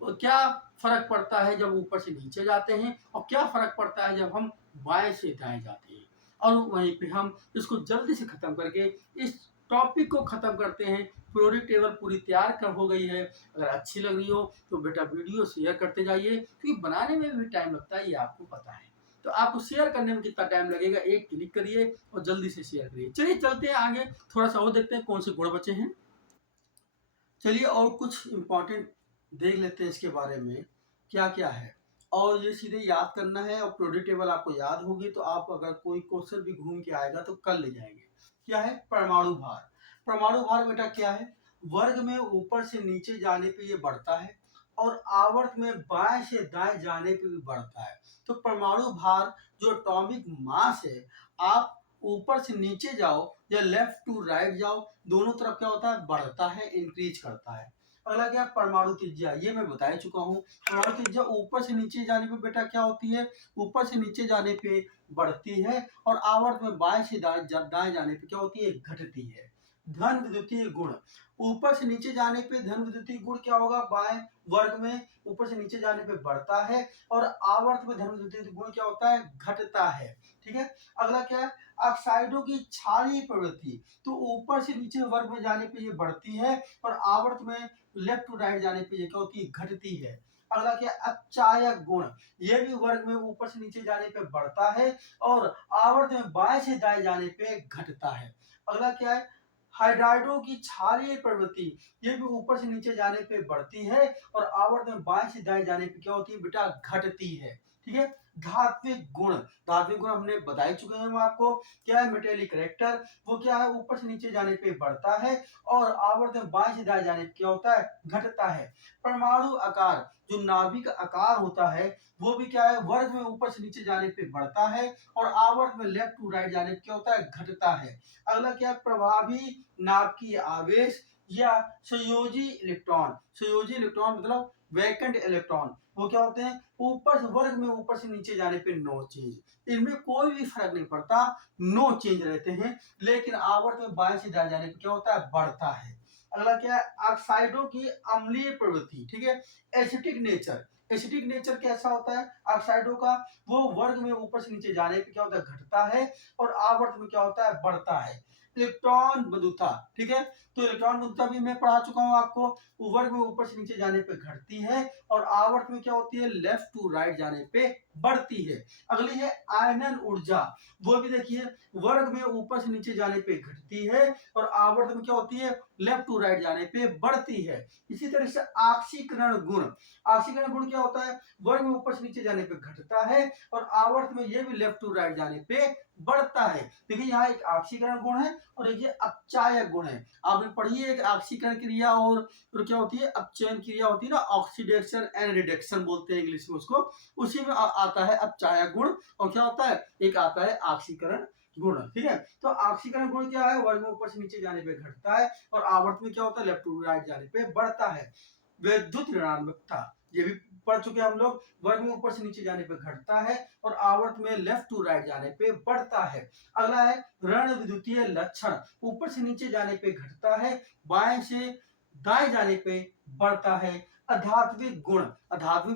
क्या फर्क पड़ता है जब ऊपर से नीचे जाते हैं, और क्या फर्क पड़ता है जब हम बाएं से दाएं जाते हैं। और वहीं पे हम इसको जल्दी से खत्म करके इस टॉपिक को खत्म करते हैं। पीरियोडिक टेबल पूरी तैयार कर हो गई है। अगर अच्छी लग रही हो तो बेटा वीडियो शेयर करते जाइए, क्योंकि बनाने में भी टाइम लगता है, ये आपको पता है। तो आपको शेयर करने में कितना टाइम लगेगा, एक क्लिक करिए और जल्दी से शेयर करिए। चलिए चलते हैं आगे, थोड़ा सा और देखते हैं कौन से गुण बचे हैं। चलिए और कुछ इम्पोर्टेंट देख लेते हैं इसके बारे में, क्या क्या है। और ये सीधे याद करना है, और पीरियोडिक टेबल आपको याद होगी तो आप अगर कोई क्वेश्चन भी घूम के आएगा तो कर ले जाएंगे। क्या है, परमाणु भार। परमाणु भार बेटा क्या है, वर्ग में ऊपर से नीचे जाने पे ये बढ़ता है, और आवर्त में बाएं से दाएं जाने पे भी बढ़ता है। तो परमाणु भार जो एटॉमिक मास है, आप ऊपर से नीचे जाओ या लेफ्ट टू राइट जाओ, दोनों तरफ क्या होता है, बढ़ता है, इंक्रीज करता है। अगला क्या, परमाणु त्रिज्या, ये मैं बता चुका हूँ। परमाणु त्रिज्या ऊपर से नीचे जाने पे बेटा क्या होती है, ऊपर से नीचे जाने पे बढ़ती है, और आवर्त में बाएं से दाएं जाने पे क्या होती है, घटती है। धन विद्युतीय गुण, ऊपर से नीचे जाने पे धन विद्युतीय गुण क्या होगा, बाएं वर्ग में ऊपर से नीचे जाने पे बढ़ता है, और आवर्त में धन विद्युतीय गुण क्या होता है, घटता है। ठीक है, अगला क्या है, ऑक्साइडों की क्षारीय प्रवृत्ति, तो ऊपर से नीचे वर्ग में जाने पे ये बढ़ती है, और आवर्त में लेफ्ट टू राइट जाने पे ये क्या होती है, घटती है। अगला क्या, अपचायक गुण, ये भी वर्ग में ऊपर से नीचे जाने पे बढ़ता है, और आवर्त में बाएं से दाएं जाने पे घटता है। अगला क्या है, हाइड्राइडो की क्षारीय प्रवृत्ति ये भी ऊपर से नीचे जाने पे बढ़ती है और आवर्त में बाएं से दाएं जाने पे क्या होती है बेटा, घटती है। ठीक है। धात्विक गुण हमने बता ही चुके हैं हम आपको। क्या है, मेटेलिक करेक्टर, वो क्या है, ऊपर से नीचे जाने पे बढ़ता है और आवर्त में बाएं से दाएं जाने पे क्या होता है, घटता है। परमाणु आकार, जो नाभिक आकार होता है वो भी क्या है, वर्ग में ऊपर से नीचे जाने पे बढ़ता है और आवर्त में लेफ्ट टू राइट जाने पे क्या होता है, घटता है। अगला क्या है, प्रभावी नाभिकीय आवेश या संयोजी इलेक्ट्रॉन मतलब वैकेंट इलेक्ट्रॉन, वो क्या होते हैं, ऊपर से वर्ग में ऊपर से नीचे जाने पे नो चेंज, इनमें कोई भी फर्क नहीं पड़ता, नो चेंज रहते हैं, लेकिन आवर्त में बाएं से दाएं जाने पे क्या होता है, बढ़ता है। अगला क्या है, ऑक्साइडों की अम्लीय प्रवृत्ति। ठीक है। एसिडिक नेचर कैसा होता है ऑक्साइडों का, वो वर्ग में ऊपर से नीचे जाने पे क्या होता है, घटता है और आवर्त में क्या होता है, बढ़ता है। इलेक्ट्रॉन बंधुता, ठीक है, तो इलेक्ट्रॉन बंधुता भी मैं पढ़ा चुका हूं आपको, वर्ग में ऊपर से नीचे जाने पे घटती है और आवर्त में क्या होती है, लेफ्ट टू राइट जाने पे बढ़ती है। अगली है आयनन ऊर्जा, वो भी देखिए वर्ग में ऊपर से नीचे जाने पे घटती है और आवर्त में क्या होती है, लेफ्ट टू राइट जाने पे बढ़ती है। इसी तरह से ऑक्सीकरण गुण क्या होता है, वर्ग में ऊपर से नीचे जाने पे घटता है और आवर्त में ये भी लेफ्ट टू राइट जाने पे बढ़ता है। देखिए यहाँ एक ऑक्सीकरण गुण है और एक ये अपचायक गुण है। आपने पढ़ी है एक ऑक्सीकरण क्रिया और क्या होती है, अपचयन क्रिया होती है ना, ऑक्सीडेशन एंड रिडक्शन बोलते हैं इंग्लिश में उसको, उसी में आता है अपचायक गुण और क्या होता है, एक आता है ऑक्सीकरण गुण। ठीक है। तो ऑक्सीकरण गुण क्या है, वर्ग में ऊपर से नीचे जाने पे घटता है और आवर्त में क्या होता है, लेफ्ट टू राइट जाने पे बढ़ता है। विद्युत ऋणात्मकता, ये भी पढ़ चुके हम लोग, वर्ग में ऊपर से नीचे जाने पे घटता है और आवर्त में लेफ्ट टू राइट जाने पे बढ़ता है। अगला है ऋण विद्युतीय लक्षण, ऊपर से नीचे जाने पे घटता है, बाएं से दाएं जाने पे बढ़ता है। आध्यात्मिक गुण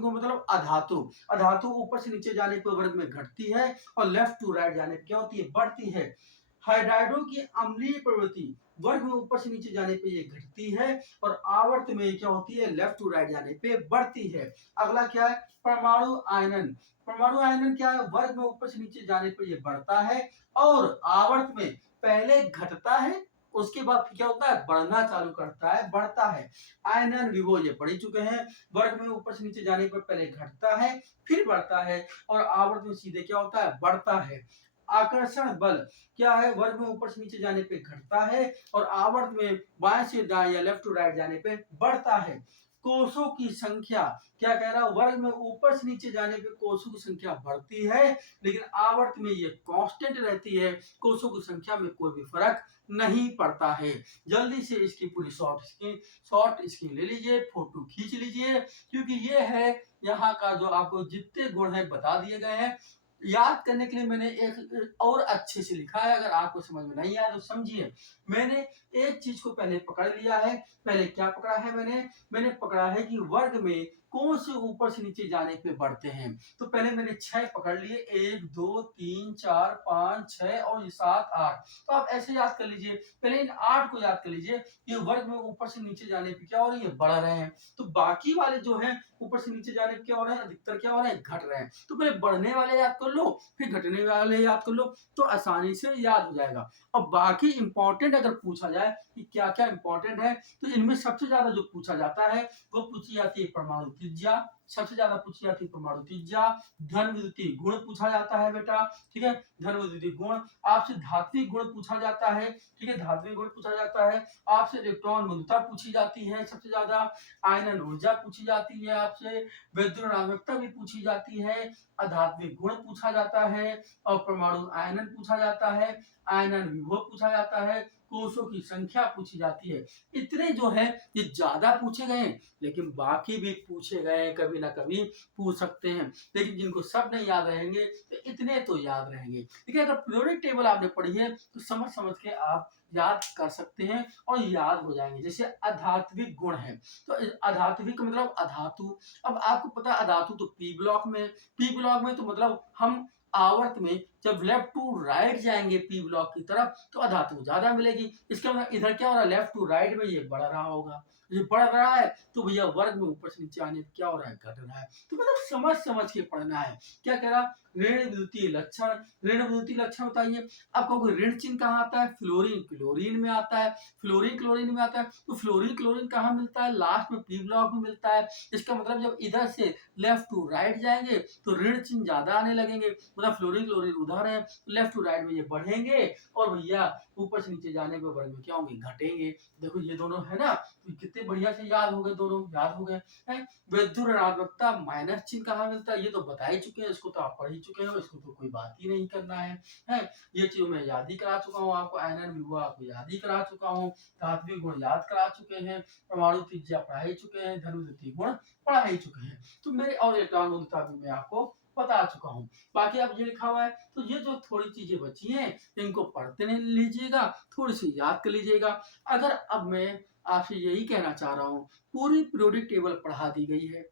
मतलब अधातु ऊपर से नीचे जाने पे वर्ग में घटती है और लेफ्ट टू राइट जाने पे क्या होती है, बढ़ती है। हाइड्राइडो की अम्लीय प्रवृत्ति, वर्ग में ऊपर से नीचे जाने पे ये घटती है और आवर्त में क्या होती है, लेफ्ट टू राइट जाने पे बढ़ती है। अगला क्या है, परमाणु आयनन क्या है, वर्ग में ऊपर से नीचे जाने पर ये बढ़ता है और आवर्त में पहले घटता है, उसके बाद क्या होता है, बढ़ना चालू करता है, बढ़ता है। आयनन विभव ये पढ़ चुके हैं, वर्ग में ऊपर से नीचे जाने पर पहले घटता है फिर बढ़ता है और आवर्त में सीधे क्या होता है, बढ़ता है। आकर्षण बल क्या है, वर्ग में ऊपर से नीचे जाने पे घटता है और आवर्त में बाएं से दाएं या लेफ्ट टू राइट जाने पे बढ़ता है। कोषों की संख्या क्या कह रहा है, वर्ग में ऊपर से नीचे जाने पे कोषों की संख्या बढ़ती है लेकिन आवर्त में ये कांस्टेंट रहती है, कोषों की संख्या में कोई भी फर्क नहीं पड़ता है। जल्दी से इसकी पूरी शॉर्ट स्क्रीन ले लीजिए, फोटो खींच लीजिए, क्योंकि ये है यहाँ का जो आपको जितने गुण है बता दिए गए हैं। याद करने के लिए मैंने एक और अच्छे से लिखा है, अगर आपको समझ में नहीं आया तो समझिए। मैंने एक चीज को पहले पकड़ लिया है, पहले क्या पकड़ा है मैंने पकड़ा है कि वर्ग में कौन से ऊपर से नीचे जाने पे बढ़ते हैं। तो पहले मैंने 6 पकड़ लिए, 1 2 3 4 5 6 और 7 8। तो आप ऐसे याद कर लीजिए, पहले इन 8 को याद कर लीजिए, ये वर्ग में ऊपर से नीचे जाने पे क्या हो रही है, बढ़ रहे हैं। तो बाकी वाले जो है ऊपर से नीचे जाने पे क्या हो रहे हैं, अधिकतर क्या हो रहे हैं, घट रहे हैं। तो पहले बढ़ने वाले याद कर लो फिर घटने वाले याद कर लो, तो आसानी से याद हो जाएगा। और बाकी इंपॉर्टेंट अगर पूछा जाए कि क्या क्या इंपॉर्टेंट है, तो इनमें सबसे ज्यादा जो पूछा जाता है वो पूछी जाती है परमाणु त्रिज्या, सबसे ज्यादा पूछी जाती है परमाणु त्रिज्या। धन विद्युतीय गुण पूछा जाता है बेटा, ठीक है, धन विद्युतीय गुण। आपसे धात्विक गुण पूछा जाता है, ठीक है, धात्विक गुण पूछा जाता है। आपसे इलेक्ट्रॉन बंधुता पूछी जाती है सबसे ज्यादा। आयनन ऊर्जा पूछी जाती है आपसे, विद्युत ऋणात्मकता भी पूछी जाती है, आध्यात्मिक गुण पूछा जाता है और परमाणु आयनन पूछा जाता है, आयनन विभव पूछा जाता है, कोषों की संख्या पूछी जाती है। इतने जो है ये ज्यादा पूछे गए, लेकिन बाकी भी पूछे गए, कभी ना कभी पूछ सकते हैं, लेकिन जिनको सब नहीं याद रहेंगे तो इतने तो याद रहेंगे। देखिए अगर पीरियोडिक टेबल आपने पढ़ी है तो समझ समझ के आप याद कर सकते हैं और याद हो जाएंगे। जैसे आध्यात्मिक गुण है, तो आध्यात्मिक मतलब अधातु। अब आपको पता है अधातु तो पी ब्लॉक में तो मतलब हम आवर्त में जब लेफ्ट टू राइट जाएंगे पी ब्लॉक की तरफ तो अधातु ज्यादा मिलेगी। इसका मतलब इधर क्या हो रहा है, लेफ्ट टू राइट में ये बढ़ रहा होगा, ये बढ़ रहा है तो भैया वर्ग में ऊपर से नीचे आने पे क्या हो रहा है, घट रहा है। तो मतलब समझ समझ के पढ़ना है। क्या कह रहा, ऋण विद्युतीय लक्षण, ऋण विद्युतीय लक्षण बताइए। आप कहोगे ऋण चिन्ह कहाँ आता है, फ्लोरीन क्लोरीन में आता है, फ्लोरीन क्लोरीन में आता है। तो फ्लोरीन क्लोरीन कहाँ मिलता है, लास्ट में पी ब्लॉक में मिलता है। इसका मतलब जब इधर से लेफ्ट टू राइट जाएंगे तो ऋण चिन्ह ज्यादा आने लगेंगे, मतलब फ्लोरीन क्लोरीन उधर है, लेफ्ट टू राइट में ये बढ़ेंगे और भैया ऊपर से नीचे जाने पे वर्ग में क्या होंगे, घटेंगे। देखो ये दोनों है ना, तो कितने बढ़िया से याद हो गए, दोनों याद हो गए हैं। वैद्युत ऋणात्मकता माइनस चिन्ह कहाँ मिलता है, ये तो बता ही चुके हैं, इसको तो आप पढ़ ही चुके हो, इसको तो कोई बात ही नहीं करना है। ये चीज मैं याद ही करा चुका हूँ आपको, आयनन विभव आपको याद ही करा चुका हूँ, धात्विक गुण याद करा चुके हैं, परमाणु त्रिज्या पढ़ा ही चुके हैं, धन विद्युतीय गुण पढ़ा ही चुके हैं। तो मेरे और इलेक्ट्रॉन विद्युतता भी मैं आपको बता चुका हूँ। बाकी अब ये लिखा हुआ है, तो ये जो थोड़ी चीजें बची हैं इनको पढ़ते नहीं लीजिएगा, थोड़ी सी याद कर लीजिएगा। अगर अब मैं आपसे यही कहना चाह रहा हूँ, पूरी पीरियोडिक टेबल पढ़ा दी गई है,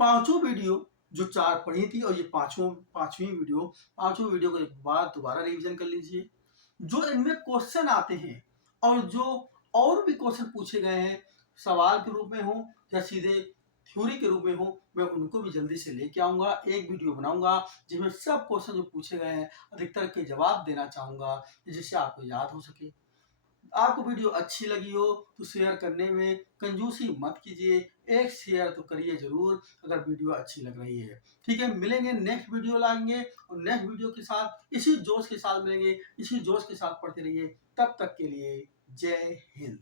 पांचों वीडियो जो चार पढ़ी थी और ये पांचवी वीडियो, पांचों वीडियो के बाद दोबारा रिवीजन कर लीजिए। जो इनमें क्वेश्चन आते हैं और जो और भी क्वेश्चन पूछे गए हैं सवाल के रूप में हो या सीधे थ्योरी के रूप में हो, मैं उनको भी जल्दी से लेके आऊंगा, एक वीडियो बनाऊंगा जिसमें सब क्वेश्चन जो पूछे गए हैं अधिकतर के जवाब देना चाहूंगा, जिससे आपको याद हो सके। आपको वीडियो अच्छी लगी हो तो शेयर करने में कंजूसी मत कीजिए, एक शेयर तो करिए जरूर अगर वीडियो अच्छी लग रही है। ठीक है, मिलेंगे नेक्स्ट वीडियो लाएंगे और नेक्स्ट वीडियो के साथ इसी जोश के साथ मिलेंगे, इसी जोश के साथ पढ़ते रहिए। तब तक के लिए जय हिंद।